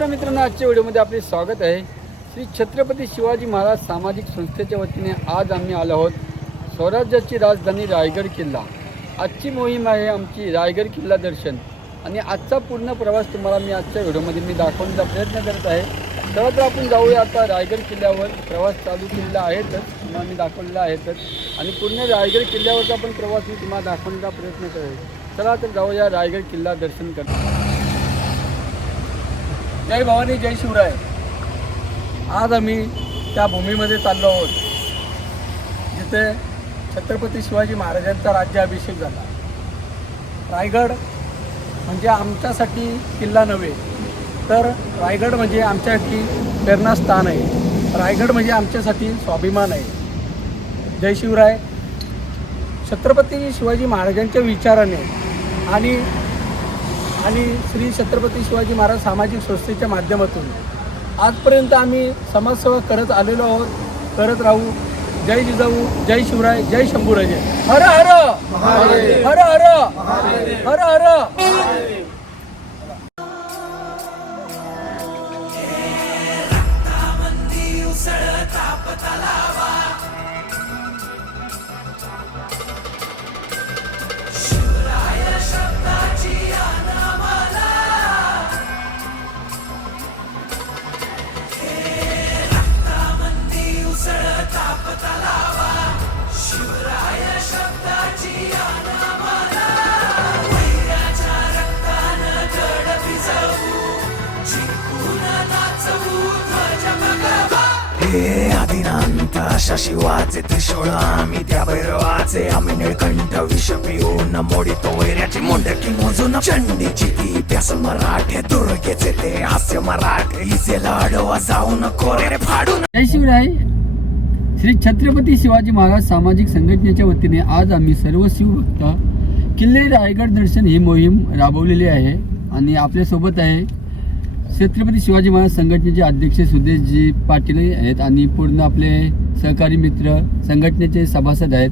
नमस्कार मित्रांनो, आजच्या व्हिडिओमध्ये आपले स्वागत आहे। श्री छत्रपती शिवाजी महाराज सामाजिक संस्थेच्या वतीने आज आम्ही आलो आहोत स्वराज्याची राजधानी रायगड किल्ला। आजची मोहीम आहे आमची रायगड किल्ला दर्शन आणि आजचा पूर्ण प्रवास तुम्हाला मी आजच्या व्हिडिओमध्ये दाखवण्याचा प्रयत्न करत आहे। तर आपण जाऊया आता रायगड किल्ल्यावर। प्रवास चालू केलेला आहेच, तुम्हाला मी दाखवलेला आहेच आणि पूर्ण रायगड किल्ल्यावरचा पण प्रवास मी तुम्हाला दाखवण्याचा प्रयत्न करेन। चला तर जाऊया रायगड किल्ला दर्शन करतो। जय भवानी जय शिवराय। आज आम्ही त्या भूमीमध्ये चाललो आहोत जिथे छत्रपती शिवाजी महाराजांचा राज्याभिषेक झाला। रायगड म्हणजे आमच्यासाठी किल्ला नव्हे, तर रायगड म्हणजे आमच्यासाठी प्रेरणास्थान आहे। रायगड म्हणजे आमच्यासाठी स्वाभिमान आहे। जय शिवराय। छत्रपती शिवाजी महाराजांच्या विचाराने आणि श्री छत्रपती शिवाजी महाराज सामाजिक संस्थेच्या माध्यमातून आजपर्यंत आम्ही समाजसेवा करत आलेलो आहोत, करत राहू। जय जिजाऊ, जय शिवराय, जय शंभूराजे। हर हर हर हर हर हर। आदिनांत अशा शिवाचे त्रिशूळ आम्ही त्या भैरवाचे, आम्ही निळकंठ विष पिऊन मोडितो वैऱ्याची मुंडकी मोजून। चंडीची ती प्यास मराठे, दुर्गेचे ते हास्य मराठे, हिचे लाडवा जाऊन कोरे फाडून। जय शिवराय। श्री छत्रपती शिवाजी महाराज सामाजिक संघटनेच्या वतीने आज आम्ही सर्व शिवभक्त किल्ले रायगड दर्शन ही मोहीम राबवलेली आहे आणि आपल्यासोबत आहे छत्रपती शिवाजी महाराज संघटनेचे अध्यक्ष सुदेशजी पाटील आहेत आणि पूर्ण आपले सहकारी मित्र संघटनेचे सभासद आहेत।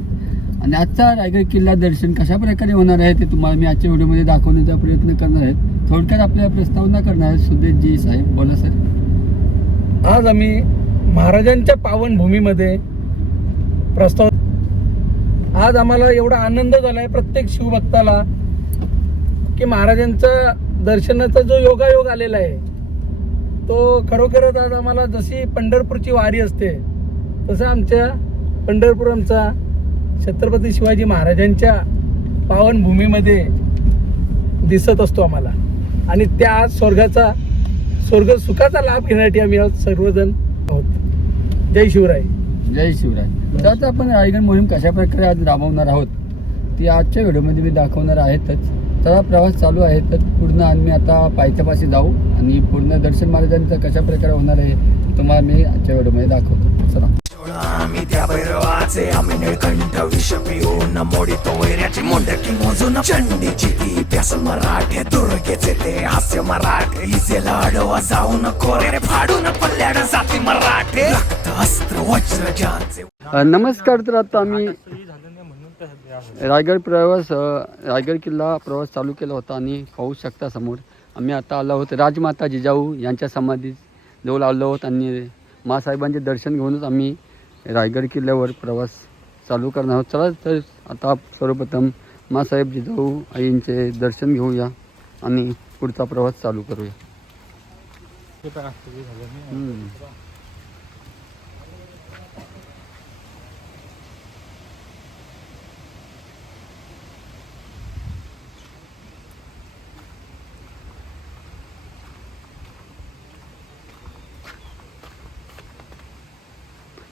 आणि आजचा रायगड किल्ला दर्शन कशा प्रकारे होणार आहे ते तुम्हाला मी आजच्या व्हिडिओमध्ये दाखवण्याचा प्रयत्न करणार आहे। थोडक्यात आपल्याला प्रस्तावना करणार आहे सुदेशजी साहेब, बोला सर। आज आम्ही महाराजांच्या पावनभूमीमध्ये आज आम्हाला एवढा आनंद झाला आहे प्रत्येक शिवभक्ताला की महाराजांचा दर्शनाचा जो योगायोग आलेला आहे तो खरोखरच आज आम्हाला जशी पंढरपूरची वारी असते तसं आमच्या पंढरपूर आमचा छत्रपती शिवाजी महाराजांच्या पावनभूमीमध्ये दिसत असतो आम्हाला। आणि त्या स्वर्ग सुखाचा लाभ घेण्यासाठी आम्ही आज सर्वजण आहोत। जय शिवराय, जय शिवराय। तर आता आपण रायगड मोहीम कशा प्रकारे आज राबवणार आहोत ती आजच्या व्हिडिओमध्ये मी दाखवणार आहेतच। तर प्रवास चालू आहे, तर पूर्ण आम्ही आता पायथ्यापाशी जाऊ आणि पूर्ण दर्शन महाराजांचं कशा प्रकारे होणार आहे तुम्हाला मी आजच्या व्हिडिओमध्ये दाखवतो। चला। आम्ही त्या भैरवाचे, आम्ही निळकंठ विष पिऊन मोडितो वैऱ्याची मुंडकी मोजून। चंडीची ती प्यास मराठे, दुर्गेचे ते हास्य मराठे, हिचे लाडवा जाऊन कोरे फाडून पल्ल्याड जाती मराठे, रक्त अस्त्र वज्र ज्यांचे। नमस्कार। तर आता आम्ही रायगड किल्ला प्रवास चालू केला होता आणि पाहू शकता समोर आम्ही आता आलो आहोत राजमाता जिजाऊ यांच्या समाधी जवळ आलो आहोत आणि मासाहेबांचे दर्शन घेऊनच आम्ही रायगड किल्ल्यावर प्रवास चालू करणार आहोत। चला तर आता सर्वप्रथम मासाहेब जिजाऊ आईंचे दर्शन घेऊया आणि पुढचा प्रवास चालू करूया।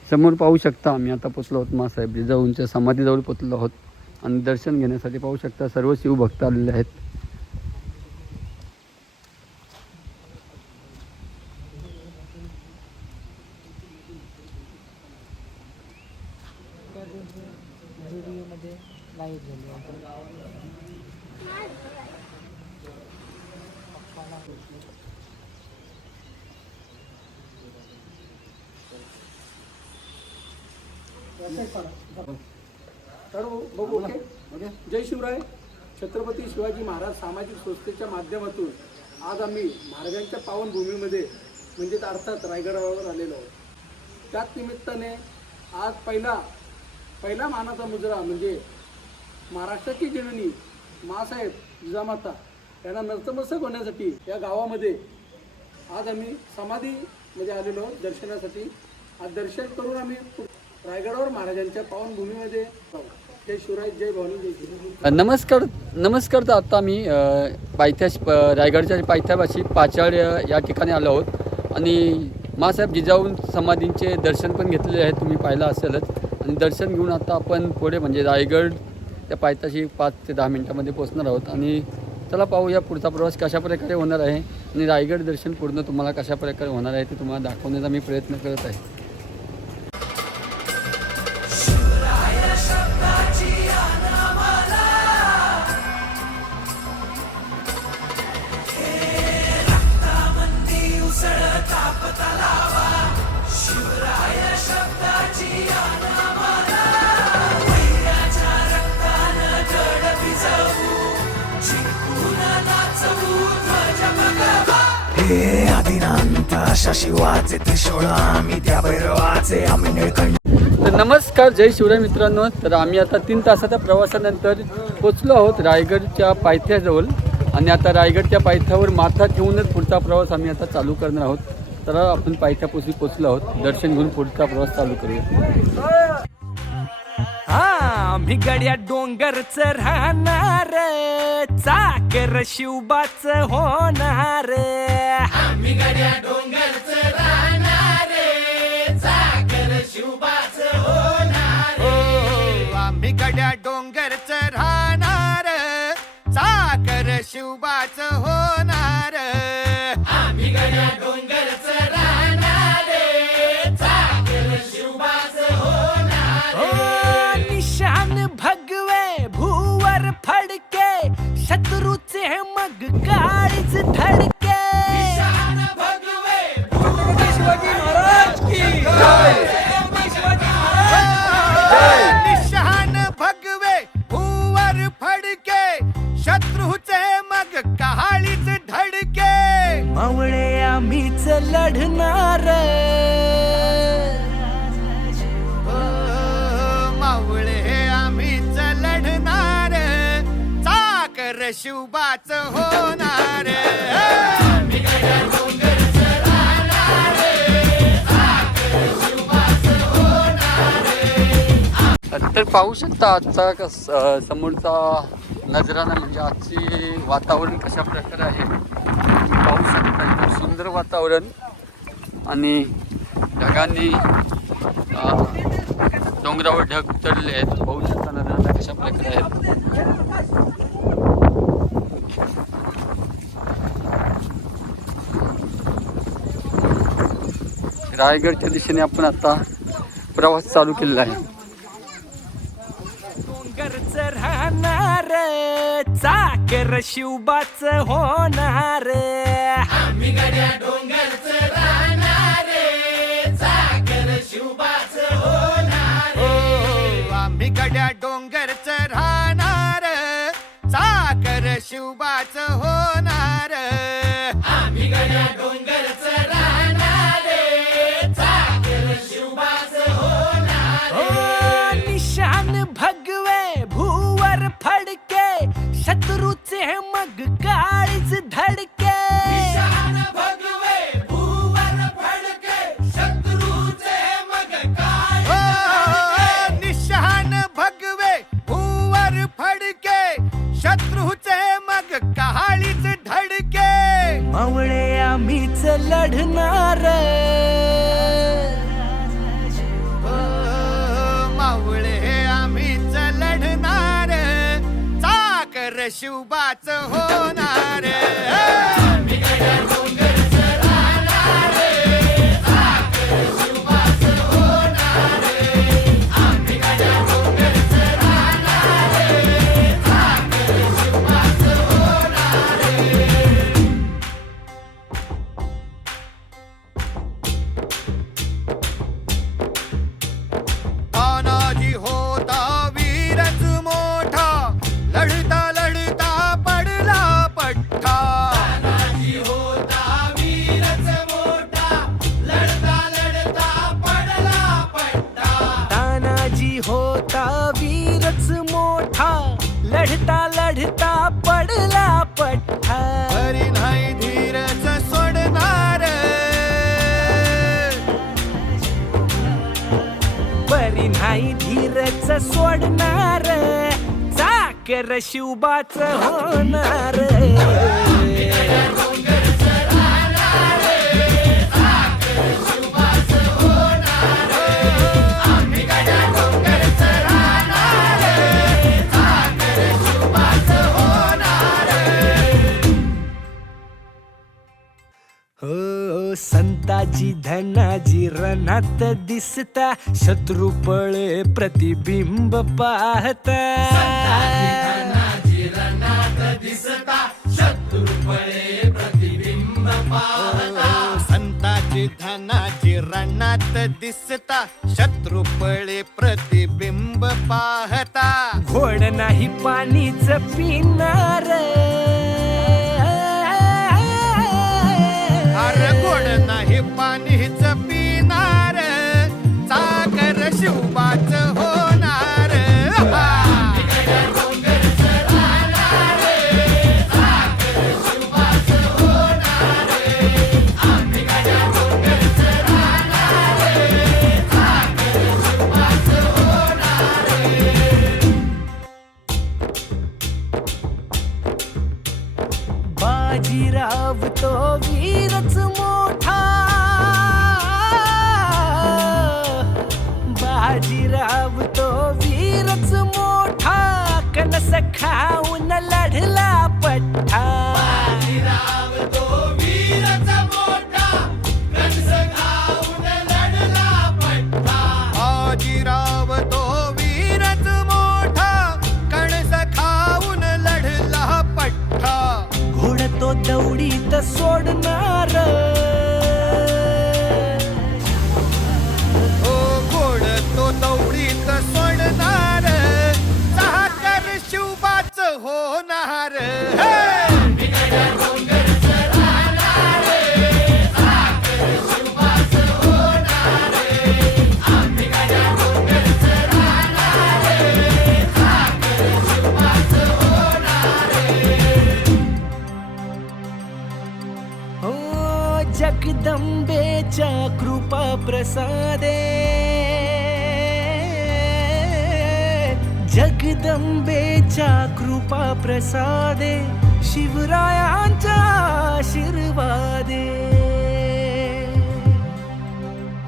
समोर पाहू शकता आम्ही आता पोचलो आहोत मासाहेब जिजाऊंच्या समाधीजवळ पोचलो आहोत आणि दर्शन घेण्यासाठी पाहू शकता सर्व शिवभक्त आलेले आहेत। जय शिवराय। छत्रपती शिवाजी महाराज सामाजिक संस्थेच्या माध्यमातून आज आम्ही महाराजांच्या पावनभूमीमध्ये म्हणजे अर्थात रायगडावर आलेलो आहोत. त्याच निमित्ताने आज पहिला मानाचा मुजरा म्हणजे महाराष्ट्राची जननी माँसाहेब जिजामाता यांना नतमस्तक होण्यासाठी या गावामध्ये आज आम्ही समाधीमध्ये आलेलो आहोत दर्शनासाठी. आज दर्शन करून आम्ही रायगडावर महाराजांच्या पावनभूमीमध्ये जाऊ. जय शिवराय, जय भवानी, जय शिवराय. नमस्कार. तर आता आम्ही रायगडच्या पायथ्यापाशी पाचाड या ठिकाणी आलो आहोत आणि माँसाहेब जिजाऊ समाधींचे दर्शन पण घेतलेले आहे, तुम्ही पाहिलं असेलच. आणि दर्शन घेऊन आता आपण पुढे म्हणजे रायगड त्या पायथ्याशी 5 ते 10 मिनटामध्ये पोहोचणार आहोत. आणि चला पाहूया पुढचा प्रवास कशा प्रकारे होणार आहे आणि रायगड दर्शन पूर्ण तुम्हाला कशा प्रकारे होणार आहे ते तुम्हाला दाखवण्याचा मी प्रयत्न करत आहे. हे आदिनांत अशा शिवाचे त्रिशूळ आम्ही त्या भैरवाचे आम्ही निळकंठ. तर नमस्कार, जय शिवराय मित्रांनो. तर आम्ही आता 3 तासाच्या प्रवासानंतर पोचलो आहोत रायगडच्या पायथ्याजवळ आणि आता रायगडच्या पायथ्यावर माथा ठेवूनच पुढचा प्रवास आम्ही आता चालू करणार आहोत. तर आपण पायथ्यापाशी पोचलो आहोत, दर्शन घेऊन पुढचा प्रवास चालू करूया. आम्ही गड्या डोंगरच राहणार, चाकर शिवबाच होणार. आम्ही गड्या डोंगरच राहणार, चाकर शिवबाच होणार. आम्ही गड्या डोंगरच राहणार, चाकर शिवबाच होणार. आम्ही गड्या डोंगरच राहणार, चाकर शिवबाच होणार. निशान भगवे भूवर फडके, शत्रूचे मग काळीच धडके. निशान भगवे शिवाजी महाराज की जय. निशान भगवे भूवर फडके, शत्रूचे मग काळीच धडके. मावळे आम्हीच लढणार, मावळे आम्हीच लढणार, चाकर शिवबाच होणार. तर पाहू शकता आजचा समोरचा नजराना म्हणजे आजची वातावरण कशा प्रकारे आहे. पाहू शकता एकदम सुंदर वातावरण आणि ढगांनी डोंगरावर ढग उतरले आहेत. पाहू शकता नजराना कशा प्रकारे आहेत. रायगडच्या दिशेने आपण आता प्रवास चालू केलेला आहे. डोंगरच राहणार, चाकर शिवबाच होणार. आम्ही गड्या डोंगरच राहणार, चाकर शिवबाच होणार. आम्ही गड्या डोंगरच राहणार, चाकर शिवबाच होणार. आम्ही गड्या डोंगरच राहणार, चाकर शिवबाच होणार. निशान भगवे भूवर फडके, शत्रूचे मग काळीच धडके. निशान भगवे भूवर फडके, शत्रूचे मग काळीच. निशान भगवे भूवर फडके, शत्रूचे मग काळीच धडके. मावळे आम्हीच लढणार, मावळे आम्हीच लढणार, चाकर शिवबाच होणार. तानाजी होता वीरच मोठा, लढता लढता पडला पट्टा. तानाजी होता वीरच मोठा, लढता लढता पडला पठ्ठा. हरी नाही धीरच सोडणार, बरी नाही धीरच सोडणार, चाकर शिवबाच होणार. हो संताजी धनाजी रणात दिसता, शत्रू पळे प्रतिबिंब पाहता. संताची धनाची रणात दिसता, शत्रू पळे प्रतिबिंब पाहता. घोड नाही पाणीच पिणार, अरे गोड नाही पाणीच पिणार, चाकर शिवबाच होणार. बाजीराव तो वीरच मोठा, बाजीराव तो वीरच मोठा, कणस खाऊन लढला पठ्ठा. बाजीराव तो वीरच मोठा, कणस खाऊन लढला पठ्ठा. बाजीराव तो वीरच मोठा, कणस खाऊन लढला पठ्ठा. घोड तो दौडीत सोडणार, ओ घोड तो दौडीत सोडणार, चाकर शिवबाच होणार. हो जगदंबेच्या कृपा प्रसादे, जगदंबेच्या कृपा प्रसादे, शिवरायांच्या आशीर्वादे.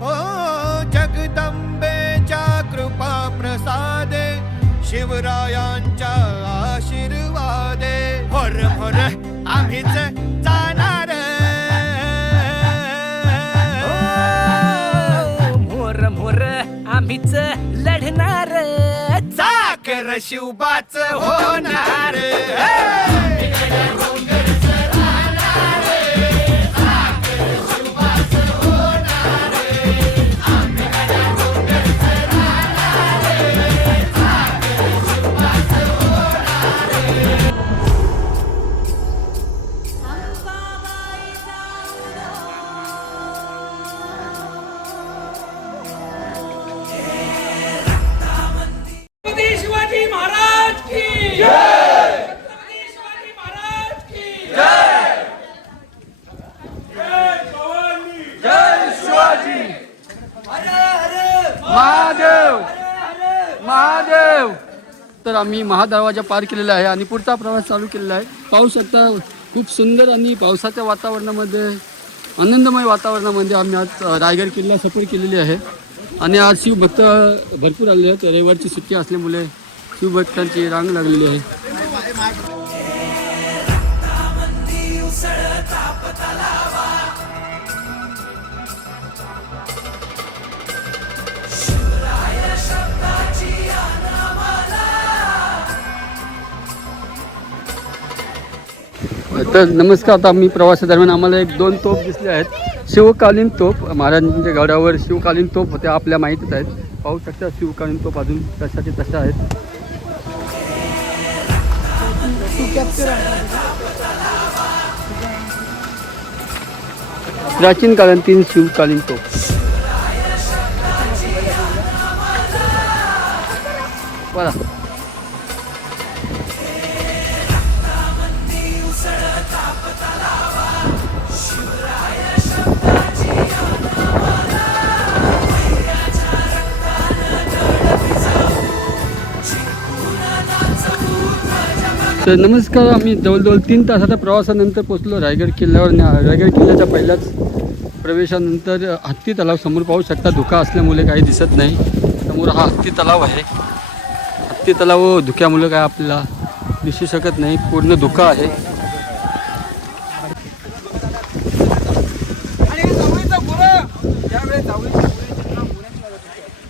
ओ जगदंबेच्या कृपा प्रसादे, शिवरायांच्या आशीर्वादे. मोर मोर आम्हीच जाणार, मोर मोर आम्हीच लढणार, चाकर शिवबाच होणार. शिवाजी महाराज की जय. छत्रपती शिवाजी महाराज की जय. जय भवानी, जय शिवाजी हरे हरे महादेव हरे. महादेव. तर आम्ही महादरवाजा पार केलेला आहे आणि पुढचा प्रवास चालू केलेला आहे. पाहू शकता खूप सुंदर आणि पावसाच्या वातावरणामध्ये, आनंदमय वातावरणामध्ये आम्ही आज रायगड किल्ला सफर केलेली आहे. आणि आज शिवभक्त भरपूर आलेले आहेत. रविवारची सुट्टी असल्यामुळे शिवभक्तांची रांग लागलेली आहे. तर नमस्कार. आता आम्ही प्रवासादरम्यान आम्हाला 1-2 तोफ दिसले आहेत. शिवकालीन तोफ, महाराजांच्या गडावर शिवकालीन तोफ होत्या आपल्या माहीतच आहेत. पाहू शकता शिवकालीन तोफ अजून तशाचे तशा आहेत. प्राचीन काळातील शिवकालीन तोफ. पळा. तर नमस्कार, आम्ही जवळजवळ 3 तासाच्या प्रवासानंतर पोचलो रायगड किल्ल्यावर. रायगड किल्ल्याच्या पहिल्याच प्रवेशानंतर हत्ती तलाव समोर पाहू शकता. धुका असल्यामुळे काही दिसत नाही. समोर हा हत्ती तलाव आहे. हत्ती तलाव धुक्यामुळे काय आपल्याला दिसू शकत नाही, पूर्ण धुका आहे.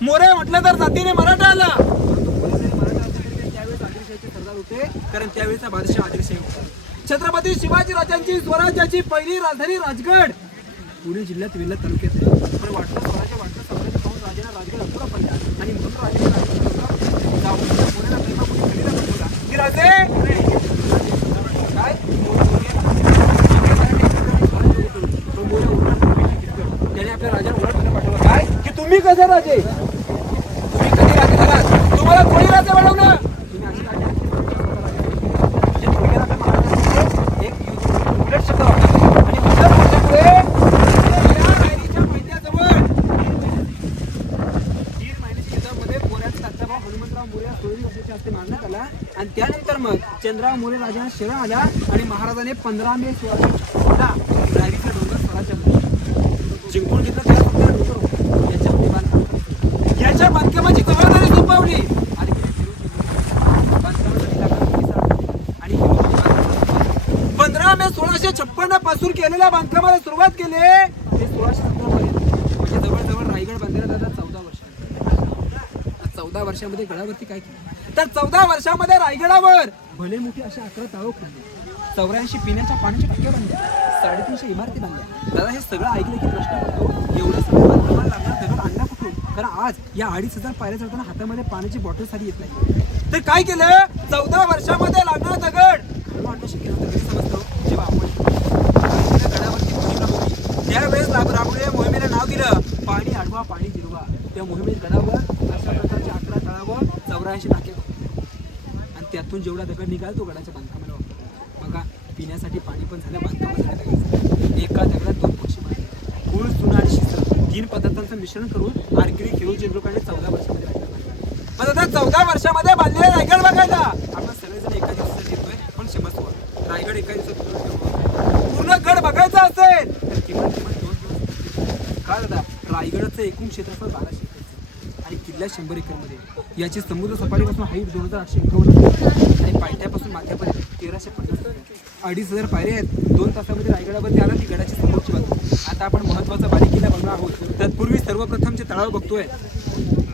मोरे म्हटलं तर जातीने मराठा आला, कारण त्यावेळेचा बादशाह आदिलशाही होता. छत्रपती शिवाजी राजांची स्वराज्याची पहिली राजधानी राजगड पुणे जिल्ह्यात वेल्हा तालुक्यात आहे. पण वाटतं स्वराज्य पाहून राजाने राजगड अपुरा पडला आणि म्हणून राजाने त्याने आपल्या राजाला उलट पाठवलं काय की तुम्ही कसे राजे, तुम्ही कधी राजे झालात, तुम्हाला कोणी राजे बनवलं. आणि त्यानंतर मग चंद्रराव मोरे राजांना शरण आला आणि महाराजाने 15 मे 1614 रायरीचा डोंगर स्वराज्य जिंकून घेतला. याच्या बांधकामाची जबाबदारी सोपवली आणि 15 मे 1656 पासून केलेल्या बांधकामाला सुरुवात केली. ते 1617 पर्यंत म्हणजे जवळजवळ रायगड बांधलेला दादा 14 वर्ष. 14 वर्षामध्ये गडावरती काय केलं तर 14 वर्षामध्ये रायगडावर भले मोठी अशा 11 तळाव खोदली, 84 पिण्याच्या पाण्याच्या टाक्या बांधल्या, 350 इमारती बांधल्या. दादा हे सगळं ऐकलं की प्रश्न पडतो, एवढं सगळं बांधकामाला लागणार दगड आणला कुठून? कारण आज या 2500 पायऱ्या चढताना हातामध्ये पाण्याची बॉटल साधी येत नाही. तर काय केलं, 14 वर्षामध्ये लागणार दगड आणणं शक्य नव्हतं. कधी समजतो जेव्हा आपण गडावरती मोहीम राबवली त्यावेळेस राबवलेल्या मोहिमेला नाव दिलं पाणी अडवा पाणी जिरवा. त्या मोहिमेत गडावर अशा प्रकारच्या 11 तळावर 84 टाके आणि त्यातून जेवढा दगड निघाला तो गडाच्या बांधकामाला वापरला. बघा पिण्यासाठी पाणी पण झालं, बांधकामासाठी एका दगडात 2 पक्षी बांधले. गुळ, चुना आणि शिस्त्र 3 पदार्थांचं मिश्रण करून आरगिरी खेळून लोकांनी 14 वर्षामध्ये रायगड बांधला. पण आता 14 वर्षामध्ये बांधलेला रायगड बघायचा आपण सगळेजण एका दिवसात येतोय, पण क्षमस्व रायगड एका दिवसात पूर्ण गड बघायचा असेल तर किमान 2 दिवस. का दादा रायगडचं एकूण क्षेत्रफळ 1200 आणि किल्ला 100 एकरमध्ये. याची समुद्र सपाटीपासून हाईट 2851 आणि पायथ्यापासून माथ्यापर्यंत 1350. 2500 पायऱ्या आहेत. 2 तासामध्ये रायगडावरती आला ती गडाची समोरची बाजू. आता आपण महत्त्वाचा बालेकिल्ला बघणार आहोत. तत्पूर्वी सर्वप्रथम जे तळाव बघतोय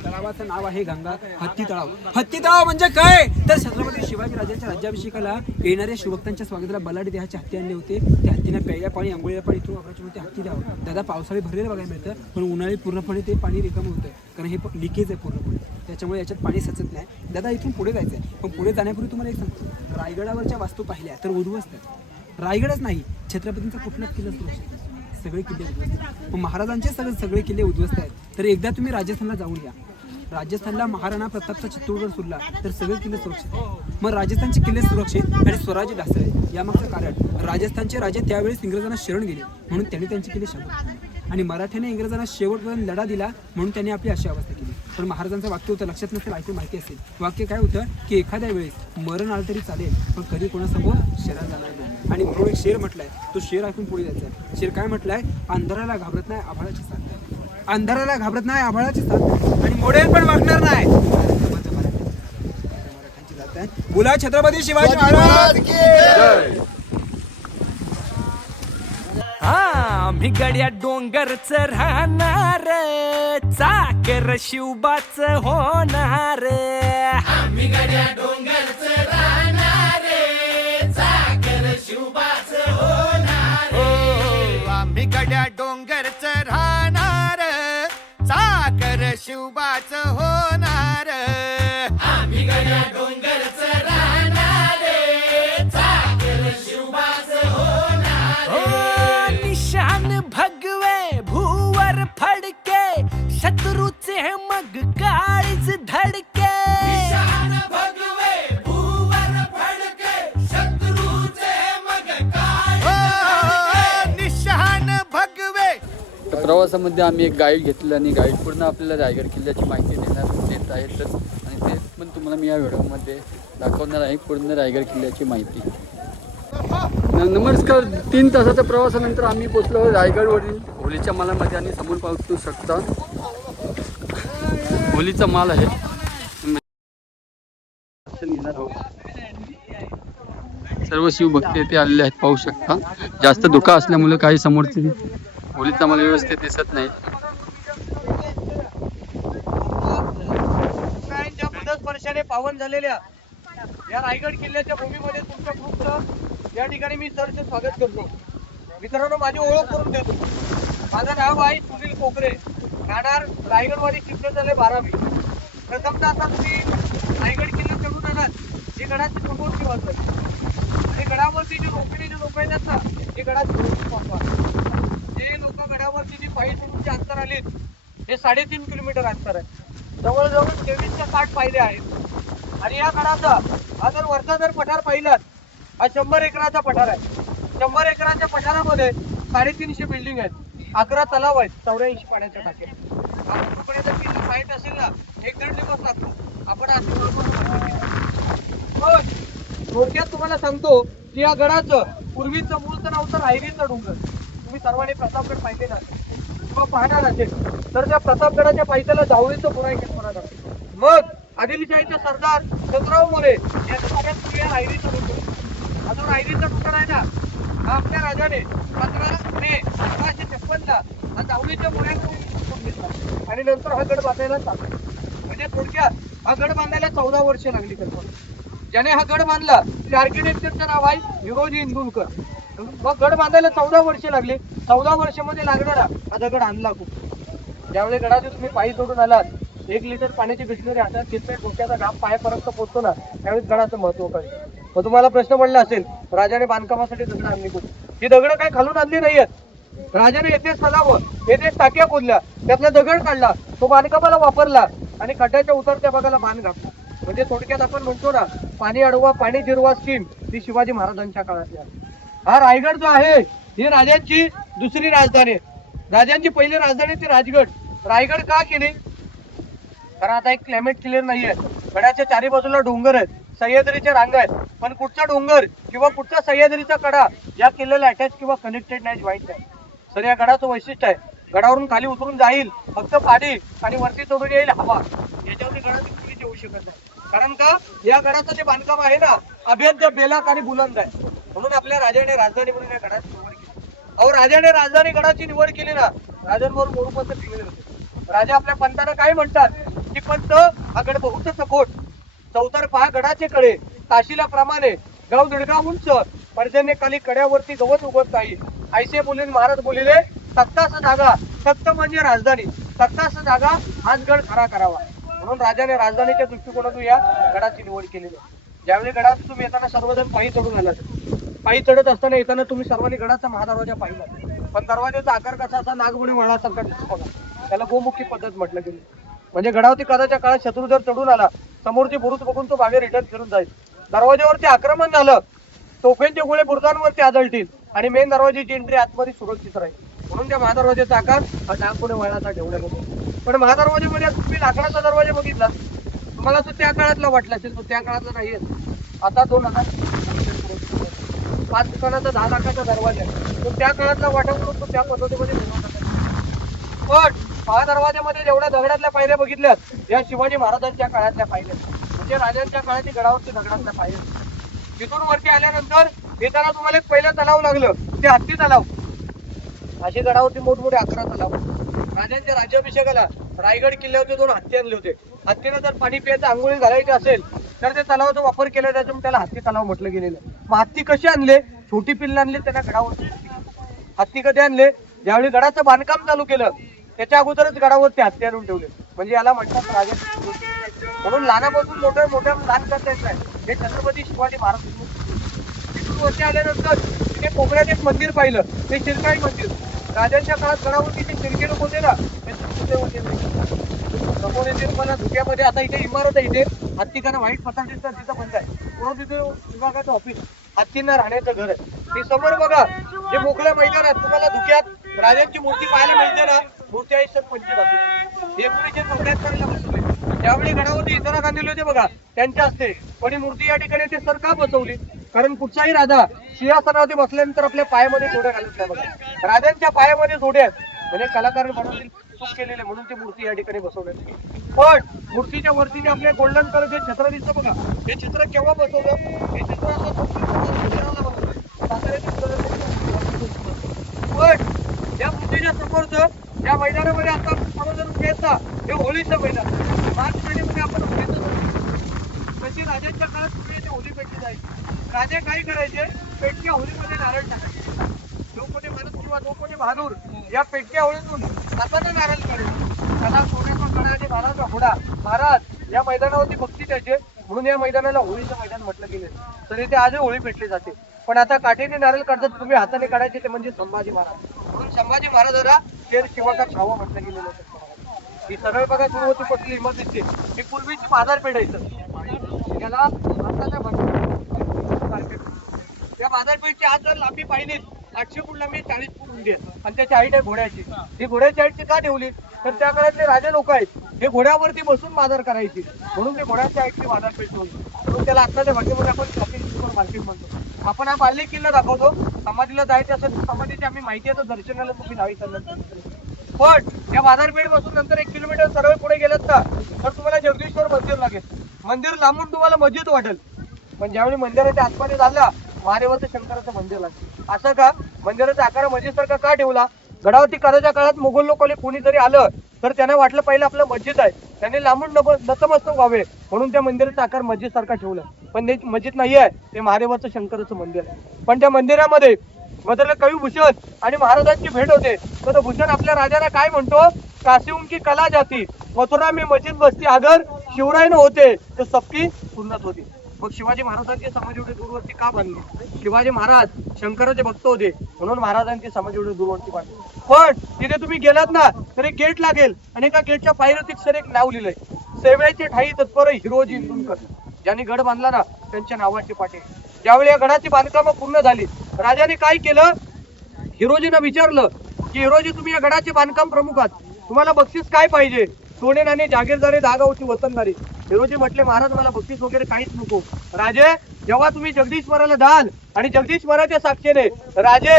तळावाचं नाव आहे गंगा हत्ती तळाव. हत्ती तळाव म्हणजे काय तर छत्रपती शिवाजी राजांच्या राज्याभिषेकाला येणाऱ्या शिवभक्तांच्या स्वागताला बलाढ्य देहाचे हत्ती आणले होते. त्या हत्तीने प्यायला पाणी, आंघोळीला पाणी इथून वापरायचे म्हणून ते हत्ती द्यावं. दादा पावसाळी भरलेलं बघायला मिळतं, पण उन्हाळी पूर्णपणे ते पाणी रिकामं होतं कारण हे लिकेज आहे पूर्णपणे, त्याच्यामुळे याच्यात पाणी सचत नाही. दादा इथून पुढे जायचं आहे, पण पुढे जाण्यापूर्वी तुम्हाला एक सांगतो, रायगडावरच्या वास्तू पाहिल्या तर उद्ध्वस्त आहेत. रायगडच नाही छत्रपतींचा कुठलाच किल्ला सुरक्षित नाही, सगळे किल्ले उद्ध्वस्त आहेत. पण महाराजांचे सगळे किल्ले उद्ध्वस्त आहेत. तर एकदा तुम्ही राजस्थानला जाऊन या. राजस्थानला महाराणा प्रतापचा चित्तोडगड सोडला तर सगळे किल्ले सुरक्षित. मग राजस्थानचे किल्ले सुरक्षित आणि स्वराज्य ढासळले यामागचं कारण राजस्थानचे राजे त्यावेळेस इंग्रजांना शरण गेले म्हणून त्यांनी त्यांचे किल्ले शाबूत आणि मराठ्याने इंग्रजांना शेवटपर्यंत लढा दिला म्हणून त्यांनी आपली अशी अवस्था केली. पण महाराजांचं वाक्य होतं, लक्षात नसेल ऐकून माहिती असेल, वाक्य काय होतं की एखाद्या वेळेस मरण आलं तरी चालेल पण कधी कोणासमोर शरण जाणार नाही. आणि म्हणून एक शेर म्हटलाय, तो शेर ऐकून पुढे जायचा. शेर काय म्हटलाय, अंधाराला घाबरत नाही आभाळाची साथ, अंधाराला घाबरत नाही आभाळाची साथ आणि मोडेल पण वागणार नाही. मराठ्यांची जात आहे. बोला छत्रपती शिवाजी महाराज की जय. आम्ही गड्या डोंगरच राहणार, चाकर शिवबाच होणार. आम्ही गड्या डोंगरच राहणार, चाकर शिवबाच होणार. आम्ही गड्या डोंगरच राहणार, चाकर शिवबाच होणार. आम्ही गड्या डोंगरच राहणार, चाकर शिवबाच होणार. निशान भगवे भूवर फडके, शत्रूचे मग काळीच धडके. निशान प्रवासामध्ये आम्ही एक गाईड घेतलं आणि गाईड पूर्ण आपल्याला रायगड किल्ल्याची माहिती देत आहे. तर आणि ते पण तुम्हाला मी या व्हिडिओमध्ये दाखवणार आहे पूर्ण रायगड किल्ल्याची माहिती. नमस्कार. 3 तासाच्या प्रवासानंतर आम्ही पोचलो रायगडवरील होलीच्या मालामध्ये आणि समोर पाहू शकता होलीचा माल आहे. सर्व शिवभक्त येथे आलेले आहेत पाहू शकता. जास्त धोका असल्यामुळे काही समोरची होलीचा माल व्यवस्थित दिसत नाही. स्पर्शाने पावन झालेल्या या रायगड किल्ल्याच्या भूमीमध्ये तुमच्या ग्रुपचं या ठिकाणी मी सरचे स्वागत करतो. मित्रांनो, माझी ओळख करून देतो. माझं नाव आहे सुनील कोकरे. राहणार रायगडमध्ये शिफ्ट झाले 12वी. प्रथमतः आता तुम्ही रायगड किल्ला चढून आलात, जे गडाची समोरची वाचत आणि गडावरती जे रोखणे जे लोक येतात ना, हे गडाची वापरा. जे लोक गडावरती जी पायी चढून जे अंतर आलेत, हे 3.5 किलोमीटर अंतर आहे. जवळजवळ 23 ते 60 पायऱ्या आहेत. आणि या गडाचा हा जर वरचा जर पठार पाहिलात, हा 100 एकराचा पठार आहे. 100 एकराच्या पठारामध्ये 350 बिल्डिंग आहेत, 11 तलाव आहेत, 84 पाण्याच्या टाक्या. आपण जर किल्ला माहीत असेल ना, 1-1.5 दिवस लागतो. आपण थोडक्यात तुम्हाला सांगतो की या गडाचं पूर्वीचं मूळचं नाव तर रायरीचा डोंगर. तुम्ही सर्वांनी प्रतापगड पाहिले ना किंवा पाहणार असेल तर त्या प्रतापगडाच्या पायथ्याला जावळीचं पुराण म्हणत असतो. मग आदिलशाहीचे सरदार छत्रराव मोरे यांच्या सगळ्यात पूर्वी रायरीचा डोंगर. हा जो रायरीचा डोंगर आहे ना, हा आपल्या राजाने 15 मे 1856 हा जावळीच्या पुराण घेतला आणि नंतर हा गड बांधायला चालला. म्हणजे थोडक्यात हा गड बांधायला 14 वर्षे लागली. ज्याने हा गड बांधला त्या आर्किटेक्चरचं नाव आहे हिरोजी इंदुलकर. मग गड बांधायला 14 वर्षे लागली. 14 वर्षामध्ये लागणारा हा दगड आणला खूप. ज्यावेळी गडाचे तुम्ही पायी सोडून आलात, 1 लिटर पाण्याची बिस्लरी हातात घेतले, डोक्याचा घाम पायापर्यंत पोहोचतो ना, त्यावेळेस गडाचं महत्व कळतं. मग तुम्हाला प्रश्न पडला असेल, राजाने बांधकामासाठी दगड आणली कुठे? ही दगड काही खालून आणली नाहीयेत. राजाने येथेच तलाव, येथेच टाक्या खोदल्या, त्यातला दगड काढला, तो बांधकामाला वापरला आणि खड्ड्याच्या उतरत्या भागाला बांध घातला. म्हणजे थोडक्यात आपण म्हणतो ना, पाणी अडवा पाणी जिरवा स्कीम ती शिवाजी महाराजांच्या काळातली आहे. हा रायगड जो आहे ही राजांची दुसरी राजधानी आहे. राजांची पहिली राजधानी ती राजगड. रायगड का केली? कारण आता एक क्लायमेट क्लिअर नाहीये. गडाच्या चारी बाजूला डोंगर आहेत, सह्याद्रीचे रांगा आहेत, पण कुठचा डोंगर किंवा कुठचा सह्याद्रीचा कडा या किल्ल्याला अटॅच किंवा कनेक्टेड नाही, जॉईंट आहे. तर या गडाचं वैशिष्ट्य आहे, गडावरून खाली उतरून जाईल फक्त पाणी आणि वरती चढून येईल हवा. याच्यावरती गडाची कुठलीच येऊ शकत नाही. कारण का या गडाचं जे बांधकाम आहे ना, अभेद्य, बेलाक आणि बुलंद आहे. म्हणून आपल्या राजाने राजधानी म्हणून या गडाची निवड केली. अहो, राजाने राजधानी गडाची निवड केली ना, राजांवर मोरुपंत ठेवले होते. राजा आपल्या पंतांना काय म्हणतात की पंत हा गड बहुत सपोट, चौतर्फा गडाचे कडे ताशिला प्रमाणे गाव दीडगाव उंच, पर्जन्य खाली कड्यावरती गवत उगवत नाही. ऐसे बोलीन महाराज बोलिले, तख्तास जागा, तख्त म्हणजे राजधानी, तख्तास जागा हाच गड खरा करावा. म्हणून राजाने राजधानीच्या दृष्टिकोनातून या गडाची निवड केलेली आहे. ज्यावेळी गडात तुम्ही येताना सर्वजण पायी चढून आलात, पायी चढत असताना येताना तुम्ही सर्वांनी गडाचा महादरवाजा पाहिला, पण दरवाजाचा आकार कसा असा नागमणी वळा संकट बघा, त्याला गोमुखी पद्धत म्हटलं गेली. म्हणजे गडावरती कदाच्या काळात शत्रू जर चढून आला, समोरची बुरुज बघून तो मागे रिटर्न फिरून जाईल. दरवाजावरती आक्रमण झालं, तोफेंचे गोळे बुरुजांवरती आदळतील आणि मेन दरवाजाची एंट्री आतमध्ये सुरक्षित राहील. म्हणून त्या महादरवाजाचा आकार हा नागपुणे वळाचा ठेवण्यात येतो. पण महादरवाजामध्ये तुम्ही लाकडाचा दरवाजा बघितला, तुम्हाला तो त्या काळातला वाटला असेल, तो त्या काळातला नाहीये. आता 2000 5 दुकानाचा 10 लाखाचा दरवाजा आहे, तो त्या काळातला वाटा करून तो त्या पद्धतीमध्ये बनवतात. पण महादरवाजामध्ये जेवढ्या दगडातल्या पायऱ्या बघितल्यात या शिवाजी महाराजांच्या काळातल्या पायऱ्या, म्हणजे राजांच्या काळाची गडावरती दगडातल्या पायऱ्या. तिथून वरती आल्यानंतर येताना तुम्हाला एक पहिलं तलाव लागलं, ते हत्ती तलाव. अशी गडावरती मोठमोठे 11 तलाव. राजांच्या राज्याभिषेकाला रायगड किल्ल्यावरती 2 हत्ती आणले होते. हत्तीनं जर पाणी प्यायचं, आंघोळी घालायचे असेल तर ते तलावाचा वापर केला जातो, त्याला हत्ती तलाव म्हटलं गेलेलं. मग हत्ती कसे आणले? छोटी पिल्लं आणली, त्यांना गडावरती. हत्ती कधी आणले? ज्यावेळी गडाचं बांधकाम चालू केलं त्याच्या अगोदरच गडावरती हत्ती आणून ठेवले. म्हणजे याला म्हणतात राजा. म्हणून लहानापासून मोठ्या मोठ्या लहान करता आहे हे छत्रपती शिवाजी महाराज. तिथून वरती आल्यानंतर तिथे कोकणात एक मंदिर पाहिलं, ते शिरकाई मंदिर. राजांच्या काळात गडावरती जे शिरके लोक होते ना, समोर येते मला धुक्यामध्ये. आता इथे इमारत आहे, इथे हत्तीखाना व्हाईट पत्रा दिसतात, तिथं बंद आहे. म्हणून तिथे विभागाचं ऑफिस, हत्तींना राहण्याचं घर आहे. ते समोर बघा जे मोकळ्या मैदानात तुम्हाला धुक्यात राजांची मूर्ती पाहायला मिळते ना, मूर्ती आहे पंचधातू. 1974 ला बसवली. त्यावेळी गडावरती इंदिरा गांधी होते बघा, त्यांच्या हस्ते पण ही मूर्ती या ठिकाणी ते सर का बसवली? कारण कुठचाही राजा सिंहासनावरती बसल्यानंतर आपल्या पायामध्ये जोड्या घालत नाही बघा. राजांच्या पायामध्ये जोड्या म्हणजे कलाकार बनवतील चूक केलेले म्हणून ती मूर्ती या ठिकाणी बसवण्यात. पण मूर्तीच्या वरती जे आपले गोल्डन कलर जे छत्र दिसतं बघा, हे चित्र केव्हा बसवलं? हे चित्र पण या मूर्तीच्या समोरचं या मैदानामध्ये आता सर्वजण खेळता हे होळीचं मैदान. मार्च महिन्यामध्ये आपण होळीचं तशी राजांच्या काळात पुढे होळी पेटली जायची. राजे काय करायचे? पेटक्या होळीमध्ये नारळ टाकायचे. लोकोटे माणूस किंवा लोकोटे बहादूर या पेटक्या होळीतून हाताने नारळ काढायचे. त्याला सोन्याचा कडा आणि बाराचा घोडा महाराज या मैदानावरती भक्ती द्यायचे म्हणून या मैदानाला होळीचं मैदान म्हटलं गेलं. तर इथे आजही होळी पेटली जाते. पण आता काठीने नारळ काढतात, तुम्ही हाताने काढायचे ते म्हणजे संभाजी महाराज. म्हणून संभाजी महाराजांना शेर शिवाचा छावा म्हटलं गेलेलं होतं. ही सरळ बघा सुरुवाती पटली इमारत दिसते, ही पूर्वीची बाजारपेठ आहे सर. याला भारताच्या त्या बाजारपेठची आज जर लांबी पाहिली 800 फूट लांबी 40 फूट रुंदी आहे आणि त्याची हाईट आहे घोड्याची. ही घोड्याची हाईट का ठेवली? तर त्या काळातले राजे लोक आहेत हे घोड्यावरती बसून बाजार करायची म्हणून ते घोड्याच्या हाईटची बाजारपेठ ठेवली. म्हणून त्याला आत्ताच्या भाषेमध्ये आपण शॉपिंग सुपर मार्केट म्हणतो. आपण हा बाल्य किल्ला दाखवतो. समाधीला जायचं असेल समाधीची आम्ही माहिती आहे तर दर्शनाला तुम्ही जावी चाललं. पण या बाजारपेठ बसून नंतर 1 किलोमीटर सरळ पुढे गेलात ना तर तुम्हाला जगदीश्वर मंदिर लागेल. मंदिर लांबून तुम्हाला मस्जिद वाटेल, पण ज्यावेळी मंदिराच्या आतमध्ये झाला महादेवाचं शंकराचं मंदिर लागतं. असं का? मंदिराचा आकार मस्जिदसारखा का ठेवला? गडावरती कराच्या काळात मुघल लोक कोणीतरी आलं तर त्यांना वाटलं पहिलं आपलं मस्जिद आहे, त्यांनी लांबून नतमस्तक व्हावे म्हणून त्या मंदिराचा आकार मस्जिद सारखा ठेवला. पण ते मस्जिद नाही आहे, ते महादेवाचं शंकराचं मंदिर आहे. पण त्या मंदिरामध्ये मात्र कवी भूषण आणि महाराजांची भेट होते. तर भूषण आपल्या राजाला काय म्हणतो? काशी उनकी कला जाती मथुरा में मस्जिद बसती अगर शिवराय न होते तर सबकी सुन्नत होती. मग शिवाजी महाराजांची समाज एवढी दूरवरती का बांधली? शिवाजी महाराज शंकराचे भक्त होते म्हणून महाराजांची समाज एवढी दूरवरती बांधली. पण तिथे तुम्ही गेलात ना तर एक गेट लागेल आणि एका गेटच्या पायरीवरती सर एक नाव लिहिलंय, सेवेचे ठाई तत्पर हिरोजी इंदुरकर. ज्यांनी गड बांधला ना त्यांच्या नावाची पाठी. ज्यावेळी या गडाची बांधकामं पूर्ण झाली राजाने काय केलं? हिरोजीनं विचारलं की हिरोजी तुम्ही या गडाचे बांधकाम प्रमुख आहात, तुम्हाला बक्षीस काय पाहिजे? सोने नाणे जागीरदारी धागावची वतनदारी. हिरोजी म्हटले महाराज मला बक्षीस वगैरे काहीच नको. राजे जेव्हा तुम्ही जगदीश्वराला द्याल आणि जगदीश्वराच्या साक्षीने राजे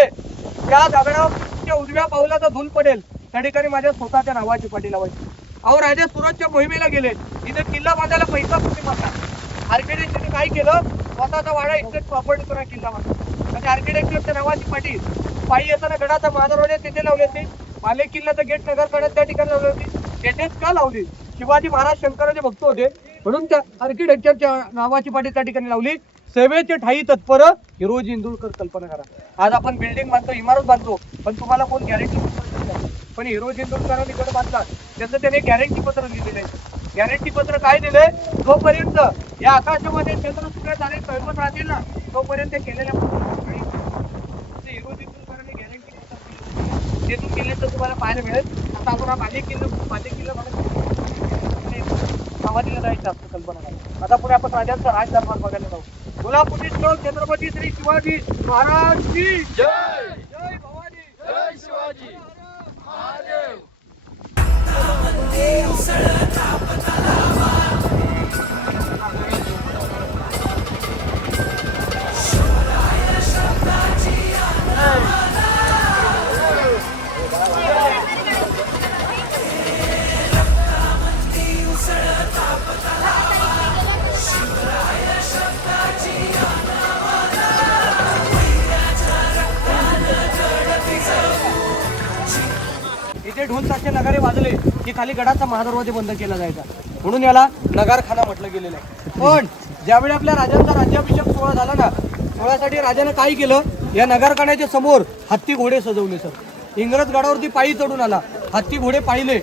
त्या दगडाच्या उजव्या पाऊलाचा धूल पडेल त्या ठिकाणी माझ्या स्वतःच्या नावाची पाठी लावायची. अहो राजे सुरतच्या मोहिमेला गेले, इथे किल्ला बांधायला पैसा कुठे मागला? आर्किटेक्टने काय केलं? स्वतःचा वाडा इतकं प्रॉपर्टी करा किल्ला बांधला. म्हणजे आर्किटेक्चरच्या नावाची पाठी पायी येताना गडाचा महादरवाजा तिथे लावले होते, बाले किल्ल्याचं गेट नगर कडे त्या ठिकाणी लावली होती. तेथेच का लावली? शिवाजी महाराज शंकराचे भक्त होते म्हणून त्या आर्किटेक्चरच्या नावाची पाठी त्या ठिकाणी लावली. सेवेचे ठाई तत्पर हिरोजी इंदुरकर. कल्पना करा, आज आपण बिल्डिंग बांधतो, इमारत बांधतो, पण तुम्हाला कोण गॅरंटी पत्र? पण हिरोजी इंदुरकरांनी गड बांधला त्याचं त्याने गॅरंटी पत्र लिहिलेलं आहे. गॅरंटी पत्र काय दिलंय? जोपर्यंत या आकाशामध्ये चंद्र सूर्य तारे तळपत राहतील ना तोपर्यंत केलेल्या हिरोजी इंदुरकरांनी गॅरंटी पत्र दिलं. ते तुम्ही केले तर तुम्हाला पाहायला मिळेल. आता आपण हा बाले किल्ला समाधीला जायचं असतं. कल्पना करा. आता पुढे आपण राजांचा राज दरबार बघायला जाऊ. कोल्हापूरची श्लोक छत्रपती श्री शिवाजी महाराज की जय. जय भवानी, जय शिवाजी महादेव. इथे ढोल ताशे नगारे वाजले की खाली गडाचा महादरवाजा बंद केला जायचा म्हणून याला नगारखाना म्हटलं गेलेलं आहे. पण ज्यावेळी आपल्या राजांचा राज्याभिषेक सोहळा झाला ना, सोहळ्यासाठी राजाने काय केलं? या नगारखान्याच्या समोर हत्ती घोडे सजवले सर. इंग्रज गडावरती पायी चढून आला, हत्ती घोडे पाहिले.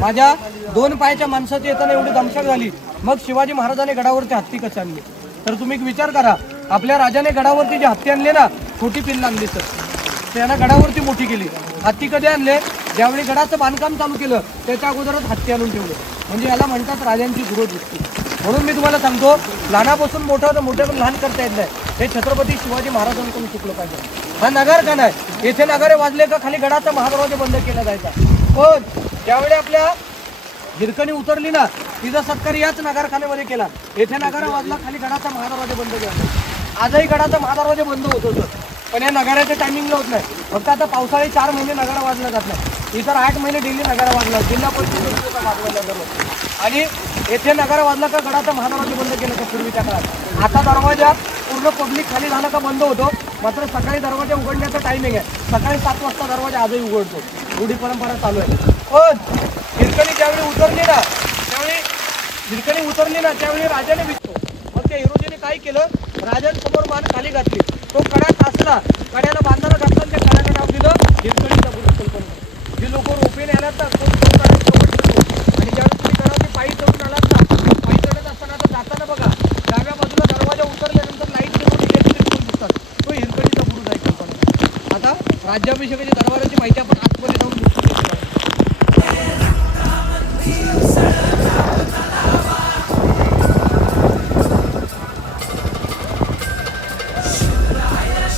माझ्या 2 पायाच्या माणसाची येताना एवढी दमछाक झाली. मग शिवाजी महाराजांनी गडावरती हत्ती कसे आणले? तर तुम्ही एक विचार करा, आपल्या राजाने गडावरती जे हत्ती आणले ना, छोटी पिल्ल आणली सर, त्यांना गडावरती मोठी केली. हत्ती कधी आणले? ज्यावेळी गडाचं बांधकाम चालू केलं त्याच्या अगोदरच हत्ती आणून ठेवलं. म्हणजे याला म्हणतात राजांची दूरदृष्टी. म्हणून मी तुम्हाला सांगतो, लहानापासून मोठं तर मोठ्यातून लहान करता येत नाही. हे छत्रपती शिवाजी महाराजांकडून शिकलं पाहिजे. हा नगारखाना आहे. येथे नगारे वाजले का खाली गडाचा महादरवाजा बंद केला जायचा. पण ज्यावेळी आपल्या हिरकणी उतरली ना, तिचा सत्कार याच नगारखान्यामध्ये केला. येथे नगारा वाजला, खाली गडाचा महादरवाजा बंद केला. आजही गडाचा महादरवाजा बंद होत होतं, पण या नगाऱ्याच्या टायमिंगला होत नाही. फक्त आता पावसाळी 4 महिने नगारा वाजला जात नाही. इतर 8 महिने डेली नगारा वाजला. जिल्हा परिषद वाजवला जातो आणि येथे नगारा वाजला का गडाचा महादरवाजा बंद केला का पूर्वीच्या काळात. आता दरवाजा पूर्ण पब्लिक खाली झाला का बंद होतो. मात्र सकाळी दरवाजा उघडण्याचा टायमिंग आहे. सकाळी 7 वाजता दरवाजा आजही उघडतो. रूढी परंपरा चालू आहे. पण हिरकणी ज्यावेळी उतरली ना त्यावेळी राजाने विकतो. मग त्या हिरोजीने काय केलं, राजांसमोर मान खाली घातली. तो कडा टाचला, कड्याला बांधायला घातला आणि त्या कड्याला नाव दिलं हिरकणीचा बुरुज कल्पना. जी लोक रोपेने आल्यात ना, आणि ज्यावेळी तुम्ही गडावरती पायी चढून आलात ना, पायी चढत असताना आता जाताना बघा डाव्या बाजूला दरवाजा उतरल्यानंतर लाईट जवळ इलेक्ट्रिक पोल दिसतात. तो हिरकणीचा बुरुज आहे कल्पना. आता राज्याभिषेकाची दरबाराची माहिती आपण आतमध्ये जाऊन घेतली.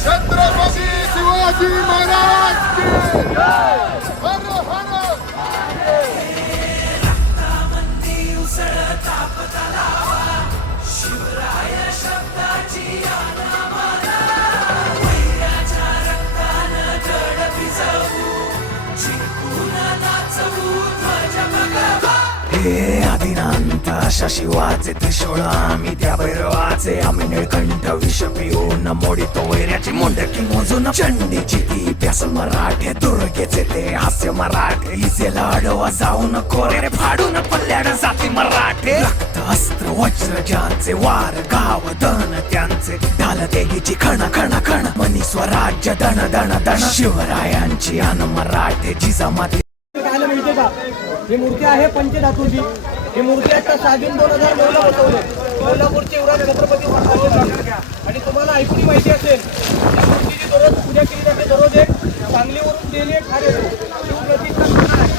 छत्रपती शिवाजी महाराज की जय. हर हर हे आदिनांत अशा शिवाचे त्रिशूळ आम्ही त्या भैरवाचे. आम्ही निळकंठ विष पिऊन मोडितो वैऱ्याची मुंडकी मोजून. चंडीची ती प्यासल मराठे, दुर्गेचे ते हास्य मराठे. इजेला अडवा जाऊन कोरे फाडून पल्ल्याड जाती मराठे. रक्त अस्त्र वज्र ज्यांचे, वार गाव दन त्यांचे. ढाल देगीची खण खण खण, मनी स्वराज्य दण दण दण. शिवरायांची अन मराठे जिजामाती. पाहायला मिळते का, ही मूर्ती आहे पंचधातूची. ही मूर्ती आता साजून 2009ला बसवले. कोल्हापूरचे युवराज छत्रपती संभाजी. आणि तुम्हाला ऐकून माहिती असेल, या मूर्तीची दररोज पूजा केली जाते. दररोज एक सांगलीवरून डेली एक खार येतो. शिवप्रतिष्ठान आहे.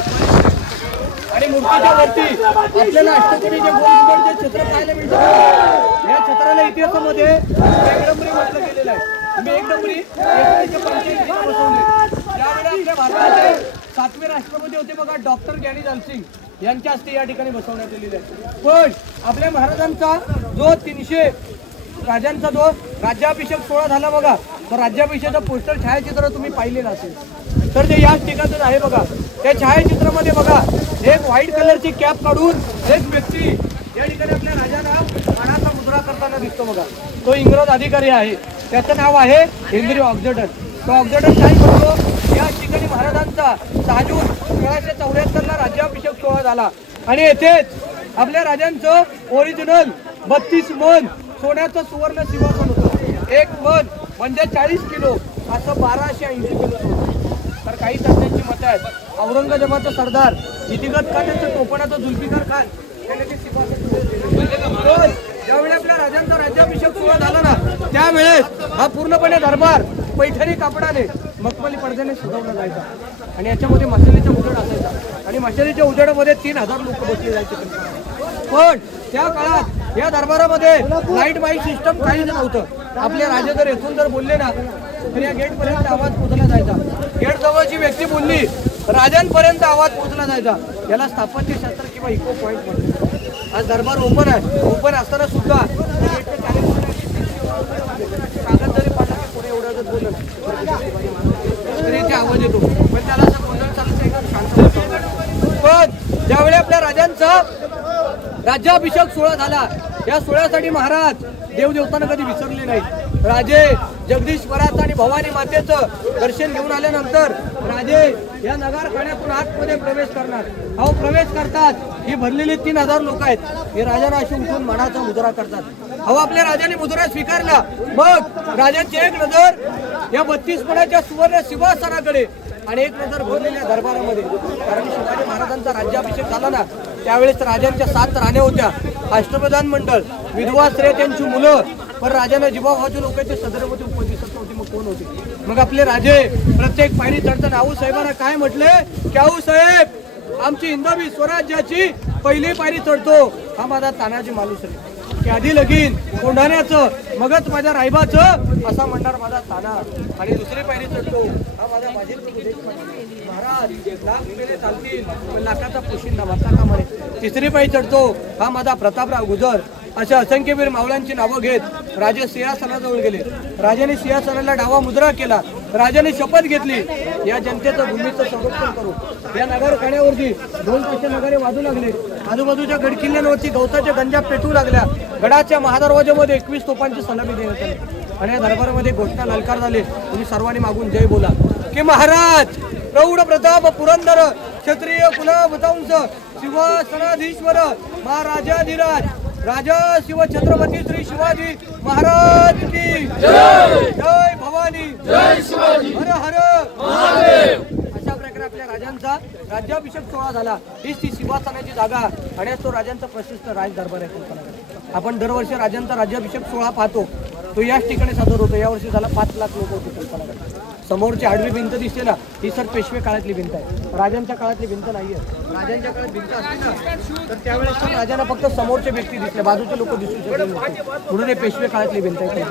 आणि मूर्तीच्या वरती आपल्याला अष्टकोनी जे गोल जे छत्र पाहायला मिळतं. या छत्राला इतिहासामध्ये एकदंबरी म्हटलं गेलेलं आहे. तुम्ही एकदंबरी 1985 बसवली. त्यावेळी आपल्या भारताचे 7वे राष्ट्रपती होते बघा, डॉक्टर ज्ञानी जलसिंग यांच्या हस्ते या ठिकाणी बसवण्यात आलेले आहे. पण आपल्या महाराजांचा जो 300 राजांचा जो राज्याभिषेक सोहळा झाला बघा, तर राज्याभिषेकाचं पोस्टर छायाचित्र तुम्ही पाहिलेलं असेल तर ते याच ठिकाणच आहे बघा. त्या छायाचित्रामध्ये बघा एक व्हाईट कलरची कॅप काढून एक व्यक्ती या ठिकाणी आपल्या राजाला मानाचा मुद्रा करताना दिसतो बघा. तो इंग्रज अधिकारी आहे. त्याचं नाव आहे हेनरी ऑक्झटन. तो ऑक्झटन काय करतो, या ठिकाणी महाराजांचा 6 जून 1674ला राज्याभिषेक सोहळा झाला. आणि येथेच आपल्या राजांचं ओरिजिनल 32 मन सोन्याचं सुवर्ण सिंहासन होतं. 1 मन म्हणजे 40 किलो, असं 1280 किलो होतं. तर काही तज्ञांची मतं आहेत, औरंगजेबाचा सरदार इतिगत खान यांचं टोपणाचं जुल्फिकार खान त्याने ते सिंहासन. ज्यावेळी आपल्या राजांचा राज्याभिषेक सोहळा झाला ना, त्यावेळेस हा पूर्णपणे दरबार पैठणी कापडाने मखमली पडद्याने सजवला जायचा. आणि याच्यामध्ये मशालीचा उजेड असायचा. आणि मशालीच्या उजेडामध्ये 3000 लोक बसले जायचे. पण त्या काळात या दरबारामध्ये लाईट माईट सिस्टम काहीच नव्हतं. आपले राजे जर येथून जर बोलले ना, तर या गेटपर्यंत आवाज पोहोचला जायचा. गेट जवळची व्यक्ती बोलली, राजांपर्यंत आवाज पोहोचला जायचा. याला स्थापत्यशास्त्र किंवा इको पॉईंट म्हणतात. आज दरबार ओपन आहे. ओपन असताना सुद्धा कागद जरी पडला की पुढे एवढं जर बोललं तरी इथे आवाज येतो. पण त्याला असं गोंधळ चालत नाही का, शांत. पण ज्यावेळी आपल्या राजांचा राज्याभिषेक सोहळा झाला, या सोहळ्यासाठी महाराज देवदेवतांना कधी विसरले नाही. राजे जगदीश्वराचं आणि भवानी मातेचं दर्शन घेऊन आल्यानंतर राजे या नगारखान्यातून आतमध्ये प्रवेश करणार. अहो प्रवेश करतात, ही भरलेली 3000 लोक आहेत. हे राजाला अशी उठून मनाचा मुद्रा करतात. अहो आपल्या राजाने मुद्रा स्वीकारला. मग राजांची एक नजर या 32 मणाच्या सुवर्ण सिंहासनाकडे आणि एक नजर भरलेल्या दरबारामध्ये. कारण शिवाजी महाराजांचा राज्याभिषेक झाला ना, त्यावेळेस राजांच्या 7 राण्या होत्या. अष्टप्रधान मंडळ, विधवा स्त्रिया, त्यांची मुलं. पण राजांना जिवाभावाचे लोक ते सदरमध्ये उपदिसत नव्हते. मग कोण होते? मग आपले राजे प्रत्येक पायरी चढताना आऊ साहेबांना काय म्हटले की आऊ साहेब, आमची हिंदवी स्वराज्याची पहिली पायरी चढतो, हा माझा तानाजी मालुसरे. की आधी लगीन कोंढाण्याचं मगच माझ्या रायबाचं असा म्हणणार माझा ताना. आणि दुसरी पायरी चढतो हा माझा महाराज लाख रुपये चालतील पण लाखाचा पोशिंदा वाचा का म्हणे. तिसरी पायरी चढतो हा माझा प्रतापराव गुजर. अशा असंख्य वीर मावळ्यांची नावं घेत राजे सिंहासनाजवळ गेले. राजाने सिंहासनाला डावा मुद्रा केला. राजाने शपथ घेतली या जनतेचं भूमीचं संरक्षण करू. या नगर खाण्यावरती ढोल ताशे नगारे वाजू लागले. आजूबाजूच्या गडकिल्ल्यांवरती गवताच्या गंजा पेटू लागल्या. गडाच्या महादरवाज्यामध्ये 21 तोफांची सलामी देण्यात आली. आणि या दरबारामध्ये घोषणा ललकार झाले. तुम्ही सर्वांनी मागून जय बोला की महाराज प्रौढ प्रताप पुरंदर क्षत्रिय कुलवंश शिवसनाधीश्वर महाराजाधिराज राजा शिव छत्रपती श्री शिवाजी महाराज की जय भवानी जय शिवाजी हर हर महादेव. अशा प्रकारे आपल्या राजांचा राज्याभिषेक सोहळा झाला. हीच ती सिंहासनाची जागा आणि तो राजांचा प्रसिद्ध राज दरबार आहे. आपण दरवर्षी राजांचा राज्याभिषेक सोहळा पाहतो. तो याच ठिकाणी सादर होतो. यावर्षी झाला 5 लाख लोक होते कल्पना करा. समोरची आडवी भिंत दिसते ना ही सर पेशवे काळातली भिंत आहे. राजांच्या काळातली भिंत नाहीये. राजांच्या काळात भिंत असते ना तर त्यावेळेस तर राजांना फक्त समोरचे व्यक्ती दिसले बाजूचे लोक दिसू शकले नव्हते. म्हणून हे पेशवे काळातली भिंत आहे.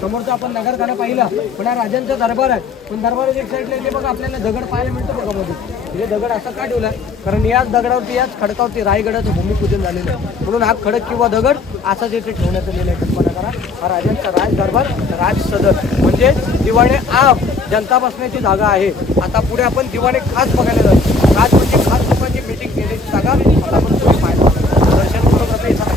समोरचा आपण नगरखाना पाहिला पण हा राजांचा दरबार आहे. पण दरबाराच्या एक साईडला इथे बघा आपल्याला दगड पाहायला मिळतो बघा मध्ये. म्हणजे दगड असा का ठेवला कारण याच दगडावरती याच खडकावरती रायगडाचं भूमिपूजन झालेलं आहे. म्हणून हा खडक किंवा दगड असाच इथे ठेवण्यात आलेला आहे. कल्पना करा हा राजांचा राज दरबार राज सदर म्हणजे दिवाणे आम जनता बसण्याची जागा आहे. आता पुढे आपण दिवाणे खास बघायला जातो. राज म्हणजे खास लोकांची मीटिंग घेण्याची जागा आता आपण तुम्ही पाहायला दर्शन करून आता येतात.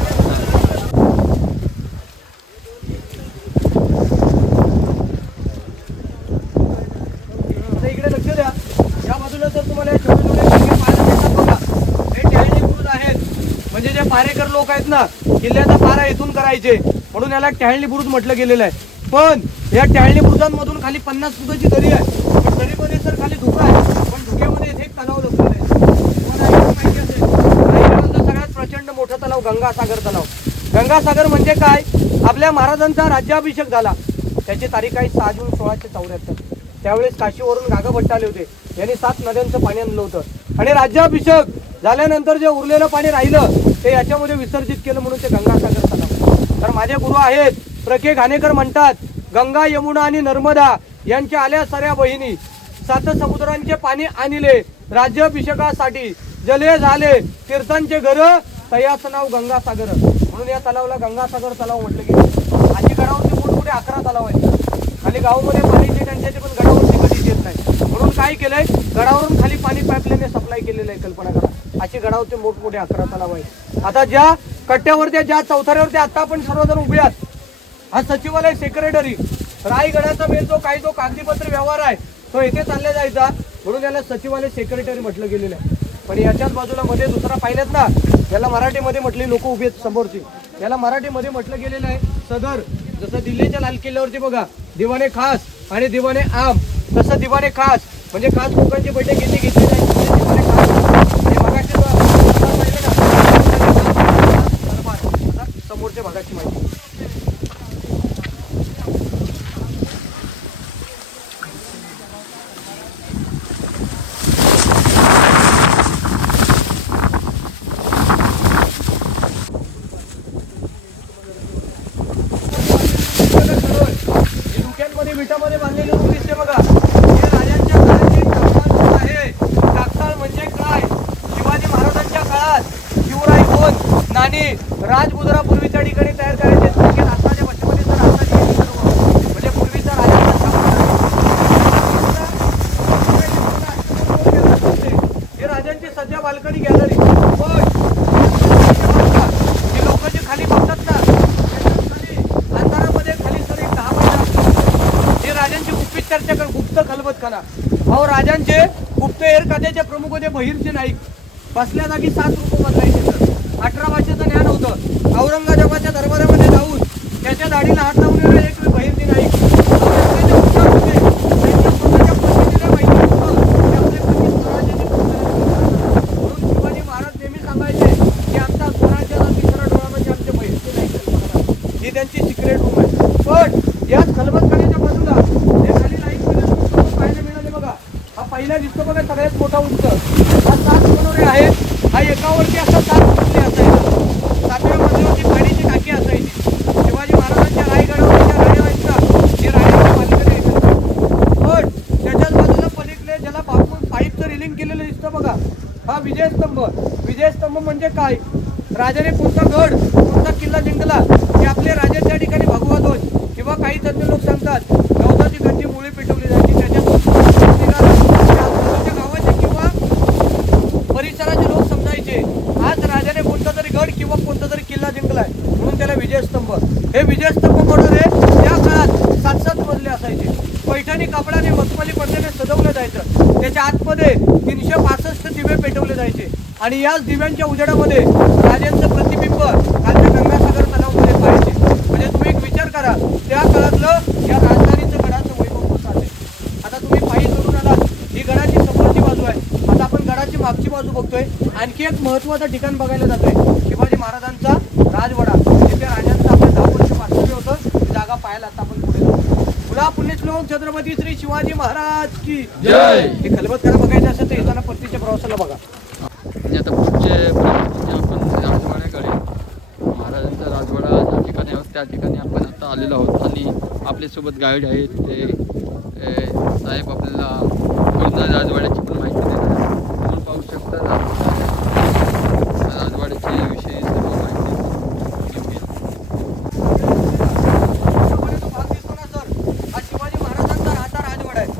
इकडे लक्ष द्या. या बाजूला जर तुम्हाला छोटे छोटे पाहायला मिळतात बघा हे टहळणी बुरुज आहेत. म्हणजे जे पारेकर लोक आहेत ना किल्ल्याचा पारा इथून करायचे म्हणून याला टहळणी बुरुज म्हटलं गेलेलं आहे. पण या टहळणी बुरुजांमधून खाली 50 फुटाची दरी आहे. पण दरीमध्ये सर खाली धुकं आहे. पण धुक्यामध्ये इथे एक तलाव लपलेला आहे. तुम्हाला माहिती असेल रायगडाचा सगळ्यात प्रचंड मोठा तलाव गंगासागर तलाव. गंगासागर म्हणजे काय आपल्या महाराजांचा राज्याभिषेक झाला त्याची तारीख आहे 6 जून 1674. त्यावेळेस काशीवरून गागाभट्ट आले होते. यांनी 7 नद्यांचं पाणी आणलं होतं आणि राज्याभिषेक झाल्यानंतर जे उरलेलं पाणी राहिलं ते याच्यामध्ये विसर्जित केलं म्हणून ते गंगासागर तलाव. तर माझे गुरु आहेत प्र.के. घाणेकर म्हणतात गंगा यमुना आणि नर्मदा यांच्या आल्या साऱ्या बहिणी 7 समुद्रांचे पाणी आणले राज्याभिषेकासाठी जले झाले तीर्थांचे घर तयाचं नाव गंगासागर. म्हणून या तलावाला गंगासागर तलाव म्हटलं गेलं. आजी गडावरती मोठमोठे 11 तलाव आहेत. खाली गावामध्ये पाण्याची टंचाई पण गडावरती कधीच येत नाही. म्हणून काय केलंय गडावरून खाली पाणी पाईपलाईनने सप्लाय केलेलं आहे. कल्पना करा अशी गडावरती मोठमोठे 11 तलाव आहेत. आता ज्या कट्ट्यावरती ज्या चौथऱ्यावरती आता आपण सर्वजण उभे आहात हा सचिवालय सेक्रेटरी रायगडाचा मेन जो कागदीपत्र व्यवहार आहे तो इथे चालला जायचा म्हणून याला सचिवालय सेक्रेटरी म्हटलं गेलेलं आहे. पण याच्याच बाजूला मध्ये दुसरा पाहिल्यात ना याला मराठीमध्ये म्हटली लोक उभी आहेत समोरची याला मराठीमध्ये म्हटलं गेलेलं आहे सदर. जसं दिल्लीच्या लाल किल्ल्यावरती बघा दिवाणे खास आणि दिवाणे आम तसं दिवाणे खास म्हणजे खास लोकांची बैठक घेतली जायची दिवाणे खास. आणि मगाशी पाहिलं ना समोरच्या भागाची माहिती विटामध्ये बांधलेले रूम दिसते बघा हे राजांच्या काळाची टाकसाळ आहे. टाकसाळ म्हणजे काय शिवाजी महाराजांच्या काळात शिवराय कोण नाणी राजमुद्रा पूर्वीच्या ठिकाणी तयार करायचे. आताच्या भाषेमध्ये तर आताची म्हणजे पूर्वीचा राजांचा हे राजांची सध्या बाल्कनी गॅलरी. ही लोक जे खाली बघतात ना अंधारामध्ये खाली सर एक 10 महिना राजांची गुप्त चर्चा कर गुप्त खलबतखाना. अहो राजांचे गुप्त एरकाद्याचे प्रमुख होते बहिरचे नाईक. बसल्या जागी 7 रूप बदलायचे सर. 18 भाषेचं ज्ञान होतं. औरंगजेबाच्या दरबारामध्ये जाऊन त्याच्या दाढीला हात लावून येणारे एक बहिरचे नाईक. शिवाजी महाराज नेहमी सांगायचे की आमचा स्वराज्याचा तिसरा डोळा म्हणजे आमचे बहिरचे नाईक. ही त्यांची सिक्रेट रूम आहे. पण याच खलबतखान्याच्या बाजूला हे खाली लाईट पाहायला मिळाले बघा. हा पहिला दिसतो बघा सगळ्यात मोठा उंच. हा 7 मनोरे आहेत. हा एकावरती असा 7 फुटले असायचा. 7व्या मजल्यावरती पाण्याची टाकी असते. राजाने कोणता गड कोणता किल्ला जिंकला की आपले राजे त्या ठिकाणी भगवा ध्वज किंवा काही तज्ञ लोक सांगतात 14 ठिकाणची मुळे पेटवली जायची, त्याच्यातून गावाचे किंवा परिसराचे लोक समजायचे आज राजाने कोणता तरी गड किंवा कोणता तरी किल्ला जिंकलाय म्हणून त्याला विजयस्तंभ. हे विजयस्तंभ म्हणून त्या काळात 7-7 मजले असायचे. पैठणी कापडाने मखमली पडद्याने सजवलं जायचं. त्याच्या आतमध्ये 365 दिवे पेटवले जायचे आणि याच दिव्यांच्या उजेडामध्ये राजांचं प्रतिबिंब खालच्या गंगासागर तलावामध्ये पाहायचे. म्हणजे तुम्ही एक विचार करा त्या काळातलं या राजधानीचं गडाचं वैभव कसं असेल. आता तुम्ही पायी चढून आलात, ही गडाची समोरची बाजू आहे. आता आपण गडाची मागची बाजू बघतोय. आणखी एक महत्वाचं ठिकाण बघायला जातोय, शिवाजी महाराजांचा राजवाडा. जिथे राजांचं आपल्या 10 वर्ष वास्तव्य होतं, ती जागा पाहायला आता आपण पुढे जातो. तुला पुण्यश्लोक छत्रपती श्री शिवाजी महाराज की जय. हे खलबतकरा बघायचं असेल तर येताना परतीच्या प्रवासाला बघा. आणि आता पुढचे आपण राजवाड्याकडे, महाराजांचा राजवाडा ज्या ठिकाणी आहोत त्या ठिकाणी आपण आता आलेलो आहोत आणि आपल्यासोबत गाईड आहेत ते साहेब आपल्याला पूर्ण राजवाड्याची पण माहिती देणार आहेत. आपण पाहू शकता राजवाड्याच्या विषयी सर्व माहिती घेऊया. हा शिवाजी महाराजांचा राहता राजवाडा आहे.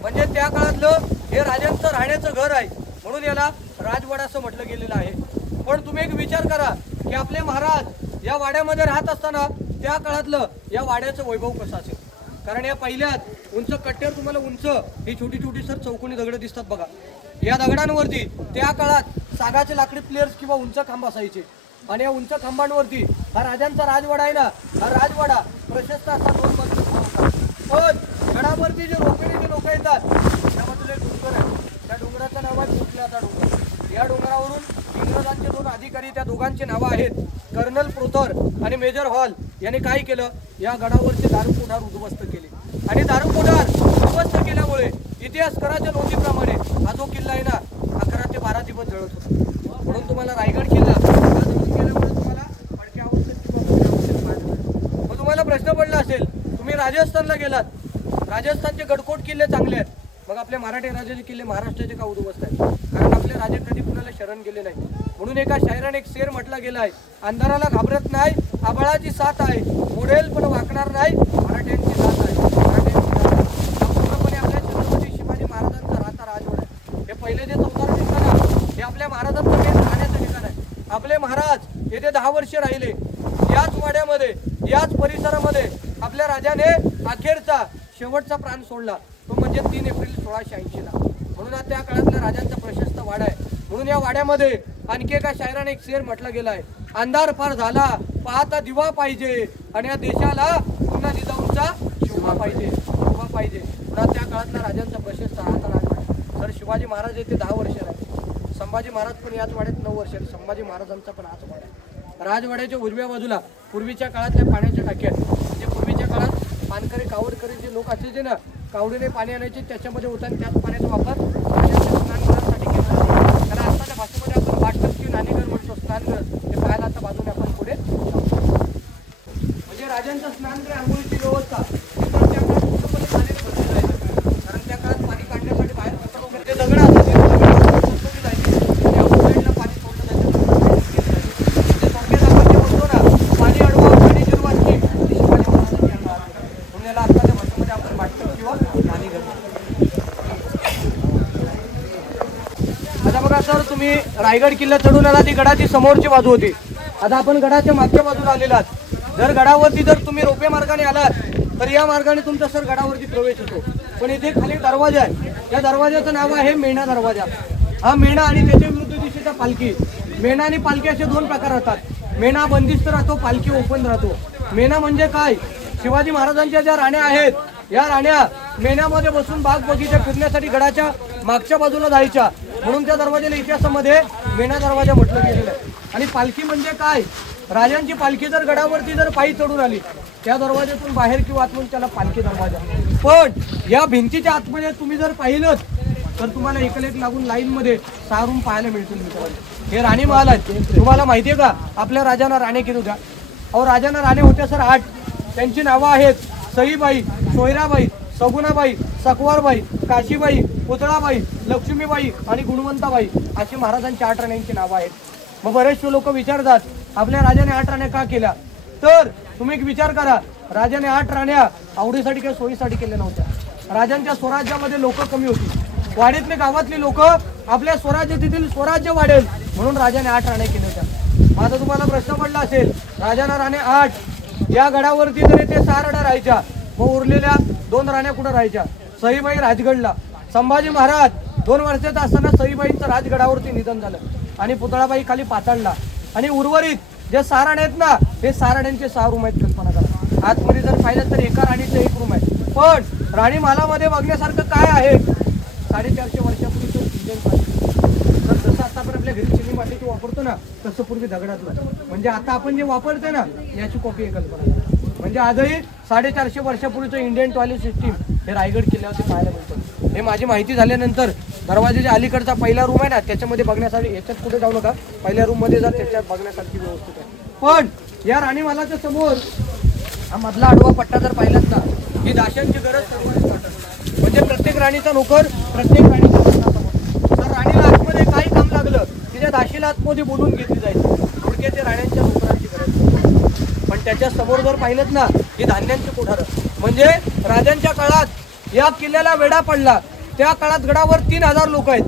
म्हणजे त्या काळातलं हे राजांचं राहण्याचं घर आहे म्हणून याला राजवाडा असं म्हटलं गेलेलं आहे. पण तुम्ही एक विचार करा की आपले महाराज या वाड्यामध्ये राहत असताना त्या काळातलं या वाड्याचं वैभव कसं असेल. कारण या पहिल्यात उंच कट्ट्यावर तुम्हाला उंच ही छोटी छोटी सर चौकोनी दगड दिसतात बघा. या दगडांवरती त्या काळात सागाचे लाकडी प्लेयर्स किंवा उंच खांब असायचे आणि या उंच खांबांवरती हा राजांचा राजवाडा आहे ना, हा राजवाडा प्रशस्त असा 2 मजली होता. पण गडावरती जे रोपेने जे लोक येतात त्यामधले एक डोंगर आहे, त्या डोंगराचं नाव आहे कुठल्याचा डोंगर. या डोंगरावरून इंग्रजांचे 2 अधिकारी, त्या दोघांची नावं आहेत कर्नल प्रोथर आणि मेजर हॉल. यांनी काय केलं, या गडावरचे दारुकोठार उद्ध्वस्त केले आणि दारुकोठार उद्ध्वस्त केल्यामुळे इतिहासकाराच्या नोंदीप्रमाणे हा जो किल्ला आहे ना 11 ते 12 दिवस जळत होता. म्हणून तुम्हाला रायगड किल्ला केल्यामुळे तुम्हाला पडक्या अवस्थेत किंवा मोठ्या अवस्थेत पाहायला मिळेल. मग तुम्हाला प्रश्न पडला असेल, तुम्ही राजस्थानला गेलात, राजस्थानचे गडकोट किल्ले चांगले आहेत, मग आपले मराठी राजाचे किल्ले महाराष्ट्राचे का उद्ध्वस्त आहेत. कारण आपले राजे कधी कुणाला शरण गेले नाही. म्हणून एका शायराने एक शेर म्हटला गेला आहे, अंधाराला घाबरत नाही आबाळाची साथ आहे, मोडेल पण वाकणार नाही मराठ्यांची साथ आहे. पूर्णपणे आपल्या छत्रपती शिवाजी महाराजांचा राहता राजवाडा आहे. हे पहिले जे 14 ठिकाण आहे हे आपल्या महाराजांचं मेन राहण्याचं ठिकाण आहे. आपले महाराज येथे 10 वर्ष राहिले. याच वाड्यामध्ये याच परिसरामध्ये आपल्या राजाने अखेरचा शेवटचा प्राण सोडला, तो म्हणजे 3 एप्रिल 1680ला. म्हणून हा त्या काळातल्या राजांचा प्रशस्त वाडा आहे. म्हणून या वाड्यामध्ये आणखी एका शायराने एक शेर म्हटला गेला आहे, अंधार फार झाला पाहता दिवा पाहिजे आणि या देशाला पुन्हा जिजाऊंचा शोभा पाहिजे, शोभा पाहिजे. पुन्हा त्या काळातल्या राजांचा प्रशस्त राहता राजवाडा. तर शिवाजी महाराज येथे 10 वर्ष राहिले. संभाजी महाराज पण याच वाड्यात 9 वर्ष राहिले. संभाजी महाराजांचा पण हाच वाडा आहे. राजवाड्याच्या उजव्या बाजूला पूर्वीच्या काळातल्या पाण्याच्या टाक्या, म्हणजे पूर्वीच्या काळात पानकरी कावडकरी जे लोक असायचे ना, कावडीने पाणी आणायचे त्याच्यामध्ये होता आणि त्याच पाण्याचा वापर स्नानगृहासाठी केला जातो. कारण आताच्या भाषेमध्ये आपण बाटकप किंवा नाणेघर म्हणतो स्नानगृह, ते पाहायला आता बाजूने आपण पुढे म्हणजे राजांचं स्नानगृह आंघोळीची व्यवस्था तर त्या काळात पूर्णपणे पाण्याने भरली जायचं. कारण त्या काळात पाणी काढण्यासाठी बाहेर पत्र वगैरे ते दगड असायचे, दगड जायचे आणि आउट साईडला पाणी सोडलं जायचं. म्हणजे थोडक्यात आपण जे म्हणतो ना पाणी अडवा पाणी जिरवा की शिवाजी महाराजांची म्हणून याला आत्ताच्या भाषेमध्ये आपण बाटकप किंवा नाणेघर. आता बघा सर, तुम्ही रायगड किल्ला चढून आला, ती गडाची समोरची बाजू होती. आता आपण गडाच्या मागच्या बाजूला आलेला आहात. जर गडावरती जर तुम्ही रोपे मार्गाने आलात तर या मार्गाने तुमचा सर गडावरती प्रवेश होतो. पण इथे खाली दरवाजा आहे, या दरवाजाचं नाव आहे मेणा दरवाजा. हा मेणा आणि त्याच्या विरुद्ध दिशेचा पालखी. मेणा आणि पालखी असे 2 प्रकार राहतात. मेणा बंदिस्त राहतो, पालखी ओपन राहतो. मेणा म्हणजे काय, शिवाजी महाराजांच्या ज्या राण्या आहेत या राण्या मेण्यामध्ये बसून बाग बगीचा फिरण्यासाठी गडाच्या मागच्या बाजूला जायच्या, म्हणून त्या दरवाजाला इतिहासामध्ये मेणा दरवाजा म्हटलं गेलेलं आहे. आणि पालखी म्हणजे काय, राजांची पालखी जर गडावरती जर पायी चढून आली त्या दरवाज्यातून बाहेर किंवा आतून त्याला पालखी दरवाजा. पण या भिंतीच्या आतमध्ये तुम्ही जर पाहिलं तर तुम्हाला एक लागून लाईनमध्ये 6 रूम पाहायला मिळतील मित्रांनो. हे राणी महाल आहेत. तुम्हाला माहिती आहे का आपल्या राजांना राणे किती होत्या? अहो राजांना राणे होत्या सर 8. त्यांची नावं आहेत सईबाई, सोयराबाई, सगुणाबाई, सकवारबाई, काशीबाई, पुतळाबाई, लक्ष्मीबाई आणि गुणवंताबाई अशी महाराजांची 8 राण्यांची नावं आहेत. मग बरेचसे लोक विचारतात आपल्या राजाने 8 राण्या का केल्या, तर तुम्ही एक विचार करा, राजाने 8 राण्या आवडीसाठी किंवा सोयीसाठी केल्या नव्हत्या. राजांच्या स्वराज्यामध्ये लोक कमी होती, वाडीतले गावातली लोक आपल्या स्वराज्यातील स्वराज्य वाढेल म्हणून राजाने 8 राण्या केल्या होत्या. माझा तुम्हाला प्रश्न पडला असेल, राजाला राणे 8, या गडावरती तरी ते 6 राण्या राहायच्या, मग उरलेल्या 2 राण्या कुठं राहायच्या? सईबाई राजगडला. संभाजी महाराज 2 वर्षाचा असताना सईबाईंचं राजगडावरती निधन झालं आणि पुतळाबाई खाली पाताळला. आणि उर्वरित जे 6 राणे आहेत ना, हे 6 राण्यांचे 6 रूम आहेत. कल्पना करा, आतमध्ये जर पाहिलं तर एका राणीचं 1 रूम आहे. पण राणी मालामध्ये बघण्यासारखं काय आहे? 450 वर्षापूर्वीचं इंडियन पाणी. तर जसं आता आपण आपल्या घरी चिनी मातीची वापरतो ना, तसं पूर्वी दगडातलं. म्हणजे आता आपण जे वापरतोय ना, याची कॉपी आहे. कल्पना करा. म्हणजे आजही 450 वर्षापूर्वीचं इंडियन टॉयलेट सिस्टीम हे रायगड किल्ल्यावरती पाहायला मिळतं. हे माझी माहिती झाल्यानंतर दरवाजाच्या अलीकडचा पहिला रूम आहे ना, त्याच्यामध्ये बघण्यासाठी, याच्यात कुठे जाऊ नका, पहिल्या रूम मध्ये जा, त्याच्यात बघण्यासारखी व्यवस्थित आहे. पण या राणीमालाच्या समोर हा मधला आडवा पट्टा जर पाहिलात ना, ही दाशांची गरज सर्वांनी वाटत. म्हणजे प्रत्येक राणीचा नोकर प्रत्येक राणीच्या मनासमोर. तर राणीला आतमध्ये काही काम लागलं तिच्या दाशीला आतमध्ये बोलून घेतली जायची. थोडक्यात ते राण्यांच्या नोकरांची गरज. पण त्याच्या समोर जर पाहिलं ना, ही धान्यांची कोठार. म्हणजे राजांच्या काळात या किल्ल्याला वेढा पडला, त्या काळात गडावर 3000 लोक आहेत.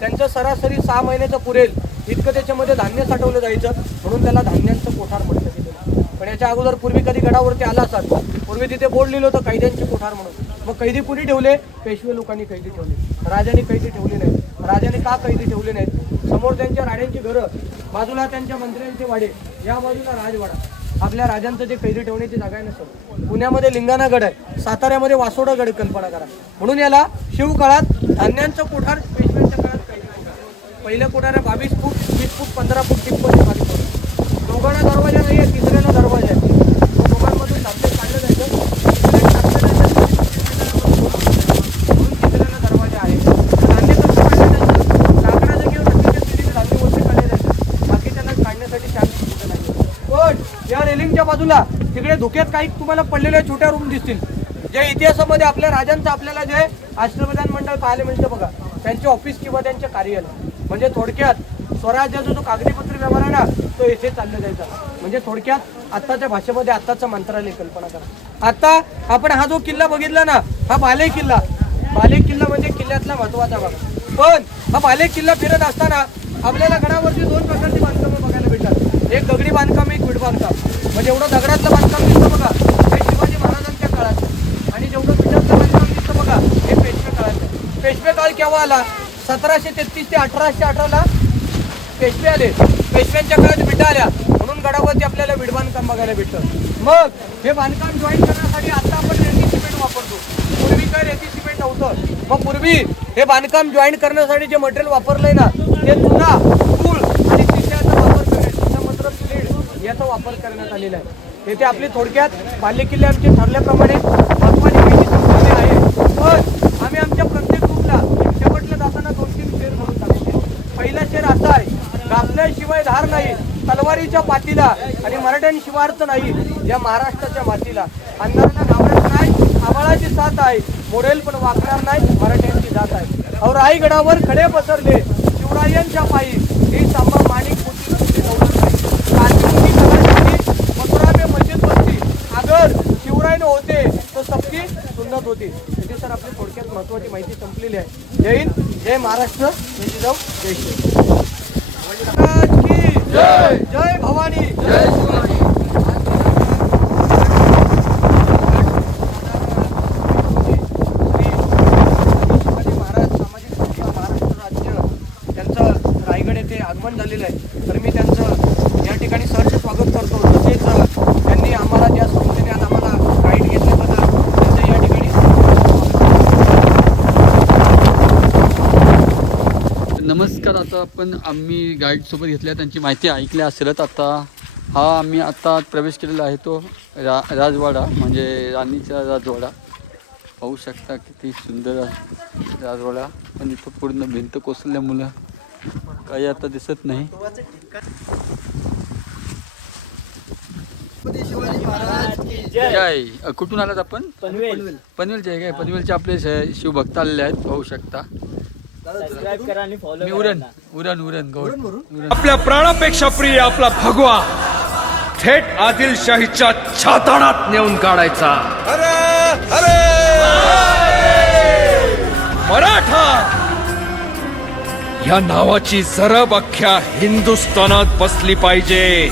त्यांचं सरासरी 6 महिन्याचं पुरेल इतकं त्याच्यामध्ये धान्य साठवलं जायचं, म्हणून त्याला धान्यांचं कोठार म्हटलं गेलं. पण याच्या अगोदर पूर्वी कधी गडावरती आला असाल, पूर्वी तिथे बोर्ड लिहिलं होतं कैद्यांची कोठार म्हणून. मग कैदी कुणी ठेवले? पेशवे लोकांनी कैदी ठेवले, राजांनी कैदी ठेवले नाहीत. राजाने का कैदी ठेवले नाहीत? समोर त्यांच्या राण्यांची घरं, बाजूला त्यांच्या मंत्र्यांचे वाडे, या बाजूला राजवाडा. आपल्या राजांचं जे कैदी ठेवण्याची जागा आहे नसतं. पुण्यामध्ये लिंगाणा गड आहे, साताऱ्यामध्ये वासोडा गड. कल्पना करा. म्हणून याला शिवकाळात धान्यांचं कोठार, पेशव्यांच्या काळात कैदी कोठार. पहिल्या कोठाऱ्या 22 फूट, 20 फूट, 15 फूट, 30 फूट. दोघांना दरवाजा नाही आहे, तिसऱ्याला दरवाजा आहे. दोघांमधून धान्य काढलं जायचं, म्हणून तिसऱ्याला दरवाजा आहे. धान्य कसं काढलं जायचं? लाकडाचं घेऊन हत्तीच्या पिढीने धान्य वरती काढले जायचं, बाकी त्यांना काढण्यासाठी 4 फूट नाही. पण या रेलिंगच्या बाजूला तिकडे धुक्यात काही तुम्हाला पडलेल्या छोट्या रूम दिसतील, जे इतिहासामध्ये आपल्या राजांचं आपल्याला जे अष्टप्रधान मंडळ पाहायला मिळतं बघा, त्यांचे ऑफिस किंवा त्यांचे कार्यालय. म्हणजे थोडक्यात स्वराज्याचा जो कागदीपत्र व्यवहार आहे ना, तो येथे चालला जायचा. म्हणजे थोडक्यात आत्ताच्या भाषेमध्ये आत्ताचं मंत्रालय. कल्पना करा. आता आपण हा जो किल्ला बघितला ना, हा बाले किल्ला. बाले किल्ला म्हणजे किल्ल्यातला महत्वाचा भाग. पण हा बाले किल्ला फिरत असताना आपल्याला गडावरती 2 प्रकारची बांधकामं बघायला भेटतात. एक दगडी बांधकाम, एक विट बांधकाम. म्हणजे एवढं दगडातलं बांधकाम दिसतं बघा, हे शिवाजी महाराजांच्या काळात. आणि जेवढं विटाचं बांधकाम दिसतं बघा, हे पेशवे काळात. पेशवे काळ केव्हा आला? 1733 ते 1818ला पेशवे आले. पेशव्यांच्या काळात विटा आल्या, म्हणून गडावरती आपल्याला विट बांधकाम बघायला भेटतं. मग हे बांधकाम जॉईन करण्यासाठी आता आपण रेती सिमेंट वापरतो. पूर्वी काय रेती सिमेंट नव्हतं. मग पूर्वी हे बांधकाम जॉईन करण्यासाठी जे मटेरियल वापरलंय ना, ते चुना, तूळ आणि शिशाचा वापर करण्यात, मतलब स्लेड याचा वापर करण्यात आलेला आहे. येथे आपली थोडक्यात बाले किल्ले आमचे ठरल्याप्रमाणे महत्वाची माहिती संपलेली आहे. पण आम्ही आमच्या प्रत्येक ग्रुपला शेवटला जाताना 2-3 शेर म्हणून टाकतो. पहिला शेर असा आहे, घाबल्याशिवाय धार नाही तलवारीच्या पातीला, आणि मराठ्यांशिवाय अर्थ नाही या महाराष्ट्राच्या मातीला. अंधाराला घाबरत नाही आवाळाची साथ आहे, मोडेल पण वाकणार नाही मराठ्यांची जात आहे. और रायगडावर खडे पसरले शिवरायांच्या पायी, ही सांबा माणिक मोती दौलत आहे. मथुरा में मस्जिद बसती, अगर शिवराय होते तर सबकी सुन्नत होती. इथे सर आपली थोडक्यात महत्वाची माहिती संपलेली आहे. जय हिंद, जय महाराष्ट्र, जय जिजाऊ, जय श्री महाराज की जय. जय भवानी, जय शिवाजी. शिवाजी महाराज सामाजिक संस्था महाराष्ट्र राज्य त्यांचं रायगड येथे आगमन झालेलं आहे. तर मी त्यांचं या ठिकाणी सहर्ष स्वागत करतो. तसेच त्यांनी आम्हाला ज्या संस्थेने आज आम्हाला गाईड घेतल्याबद्दल त्यांचं या ठिकाणी. नमस्कार. आता आम्ही गाईडसोबत घेतल्या, त्यांची माहिती ऐकली असेलच. आम्ही आता प्रवेश केलेला आहे तो राजवाडा, म्हणजे राणीचा राजवाडा. पाहू शकता किती सुंदर राजवाडा. पण इथं पूर्ण भिंत कोसळल्यामुळं काही आता दिसत नाही. जय. कुठून आलात आपण? पनवेलचे आहे काय? पनवेलचे आपले शिवभक्त आलेले आहेत, पाहू शकता. मी उरण गौड. आपल्या प्राणापेक्षा प्रिय आपला भगवा थेट आदिलशाहीच्या छाताडात नेऊन काढायचा. मराठा या नावाची जरब अख्ख्या हिंदुस्थानात बसली पाहिजे.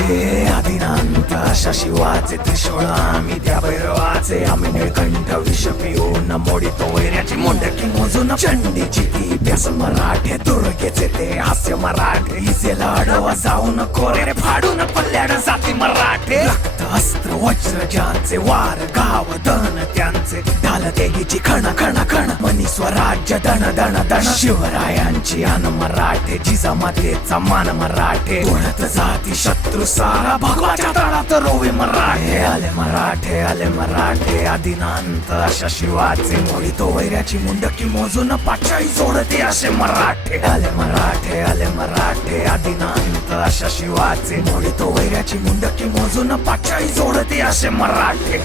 हे आदिनांत अशा शिवाचे त्रिशूळ आम्ही त्या भैरवाचे आम्ही निळकंठ विष पिऊन मोडितो वैऱ्याची मुंडकी मोजून चंडीची ती प्यास मराठे दुर्गेचे ते हास्य मराठे इजेला अडवा जाऊन कोरे फाडून पल्ल्याड जाती मराठे रक्त अस्त्र वज्र ज्यांचे वार गाव दन त्यांचे ढाल तेगीची खण खण खण मनी स्वराज्य दण दण दण शिवरायांची अन मराठे जिजामातेचा मान मराठे उडत जाती शत्रू सारा भगवाच्या तळात रोवे मराठे आले मराठे आदिनांत अशा शिवाचे मोडितो वैऱ्याची मुंडकी मोजून पाचाई जोडते असे मराठे आले मराठे आदिनांत अशा शिवाचे मोडितो वैऱ्याची मुंडकी मोजून पाचाई जोडते असे मराठे.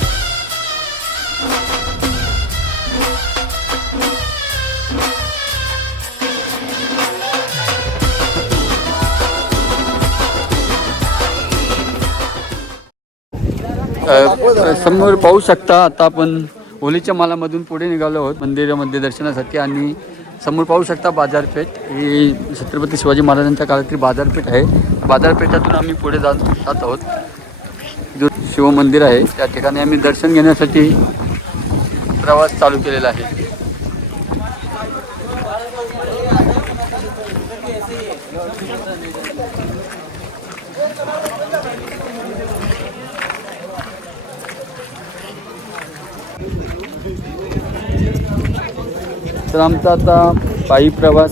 समोर पाहू शकता आता आपण होलीच्या मालामधून पुढे निघालो आहोत मंदिरामध्ये दर्शनासाठी. आणि समोर पाहू शकता बाजारपेठ ही छत्रपती शिवाजी महाराजांच्या काळातील बाजारपेठ आहे. बाजारपेठातून आम्ही पुढे जात आहोत. जो शिवमंदिर आहे त्या ठिकाणी आम्ही दर्शन घेण्यासाठी प्रवास चालू केलेला आहे. तर आमचा आता पायी प्रवास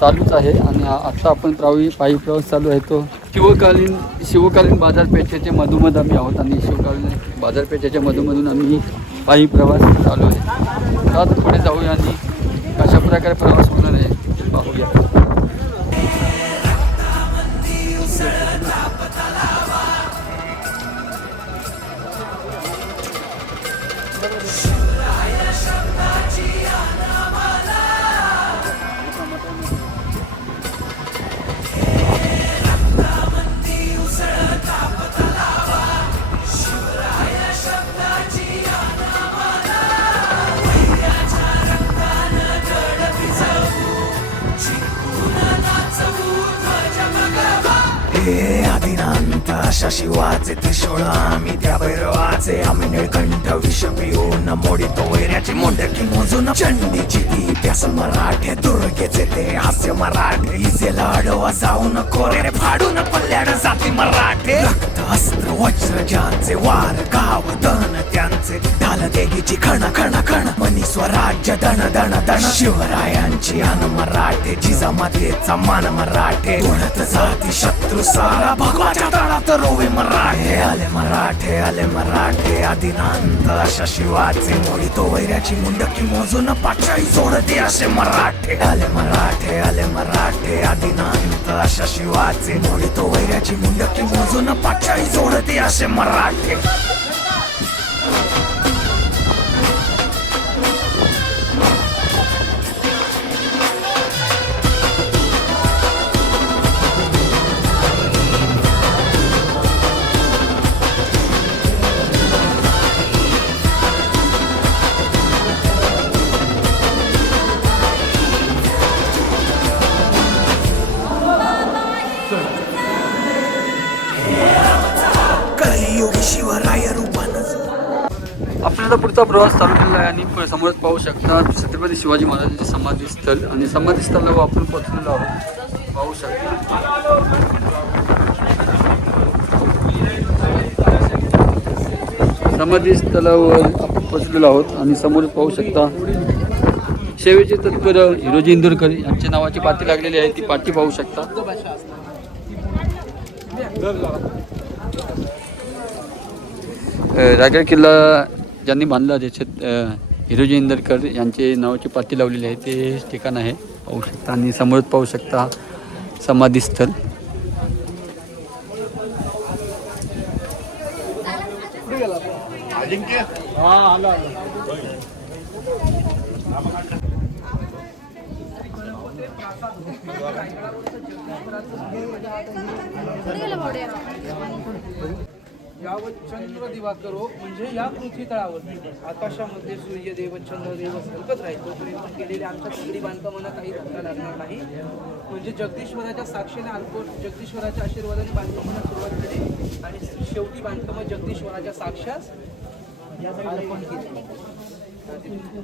चालूच आहे. आणि आत्ता आपण पायी प्रवास चालू आहे तो शिवकालीन बाजारपेठेच्या मधोमध आम्ही आहोत. आणि शिवकालीन बाजारपेठेच्या मधोमधून आम्ही पायी प्रवास चालू आहे. तर आता पुढे जाऊया आणि कशा प्रकारे प्रवास होणार आहे पाहूया. हे आदिनांत अशा शिवाचे त्रिशूळ आम्ही त्या भैरवाचे आम्ही निळकंठ विष पिऊन मोडितो वैऱ्याची मुंडकी मोजून चंडीची ती प्यास मराठे दुर्गेचे ते हास्य मराठे इजेला अडवा जाऊन कोरे फाडून पल्ल्याड जाती मराठे रक्त अस्त्र वज्र ज्यांचे वार गाव दन त्यांचे ढाल तेगीची खण खण खण मनी स्वराज्य दण दण दण शिवरायांची अन मराठे जिजामातेचा मान मराठे उडत जाती शत्रू सारा भगवाच्या तळात रोवे मराठे आले मराठे आदिनांत अशा शिवाचे मोडितो वैऱ्याची मुंडकी मोजून पाचाई जोडते असे मराठे आले मराठे आदिनांत अशा शिवाचे मोडितो वैऱ्याची मुंडकी मोजून पाचाई जोडते असे मराठे. शिवराय रूपानं आपल्याला पुढचा प्रवास चालू केला आहे. आणि समोरच पाहू शकता छत्रपती शिवाजी महाराजांचे समाधीस्थळ. आणि समाधीस्थळावर आपण पोहोचलेलो आहोत पाहू शकता. समाधीस्थळावर आपण पोहोचलेलो आहोत. आणि समोर पाहू शकता सेवेचे तत्पर हिरोजी इंदोरकर यांच्या नावाची पाटी लागलेली आहे. ती पाटी पाहू शकता. रायगड किल्ला ज्यांनी बांधला त्याच्यात हिरोजी इंदरकर यांचे नावाची पाती लावलेली आहे ते ठिकाण आहे, पाहू शकता. आणि समोर पाहू शकता समाधीस्थळ. यावत चंद्र दिवाकरो म्हणजे या पृथ्वी तळावर आकाशामध्ये सूर्यदेव चंद्रदेव सरकत राहील तोपर्यंत केलेल्या आमच्या दगडी बांधकामांना काही धक्का लागणार नाही. म्हणजे जगदीश्वराच्या साक्षीने जगदीश्वराच्या आशीर्वादाने बांधकामांना सुरुवात केली आणि शेवटी बांधकाम जगदीश्वराच्या साक्षात अर्पण केली.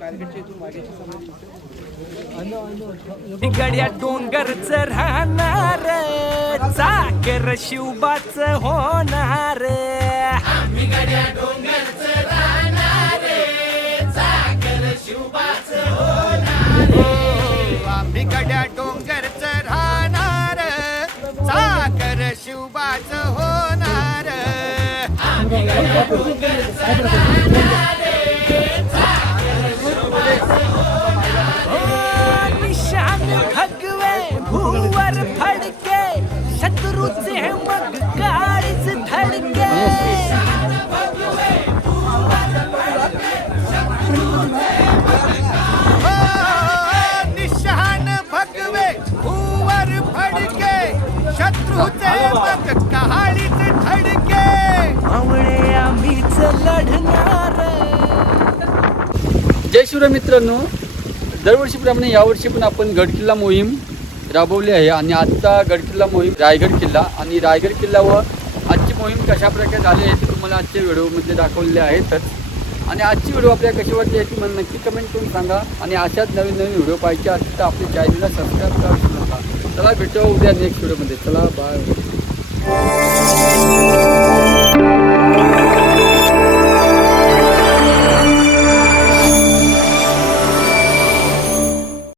टार्गेटच्या इथून मागेची समज गड्या डोंगरच राहणार चाकर शिवबाच होणार. आम्ही गड्या डोंगरच राहणार चाकर शिवबाच होणार. आम्ही गड्या डोंगरच राहणार चाकर शिवबाच होणार. आम्ही गड्या डोंगरच राहणार भगवे भूवर फडके शत्रूचे मग काळीच धडके. निशान भगवे भूवर फडके शत्रूचे मग काळीच धडके. आवळे आम्हीच लढणार. जय शिवराय मित्रांनो, दरवर्षीप्रमाणे यावर्षी पण आपण गडकिल्ला मोहीम राबवली आहे. आणि आजचा गडकिल्ला मोहीम रायगड किल्ला, आणि रायगड किल्ला व आजची मोहीम कशा प्रकारे झाली आहे ते तुम्हाला आजच्या व्हिडिओमध्ये दाखवलेले आहेतच. आणि आजची व्हिडिओ आपल्याला कशी वाटते याची मला नक्की कमेंट करून सांगा. आणि अशाच नवीन नवीन व्हिडिओ पाहिजे असतील तर आपल्या चॅनलला सबस्क्राईब करू नका. चला भेटू उद्या नेक्स्ट व्हिडिओमध्ये. चला बाय.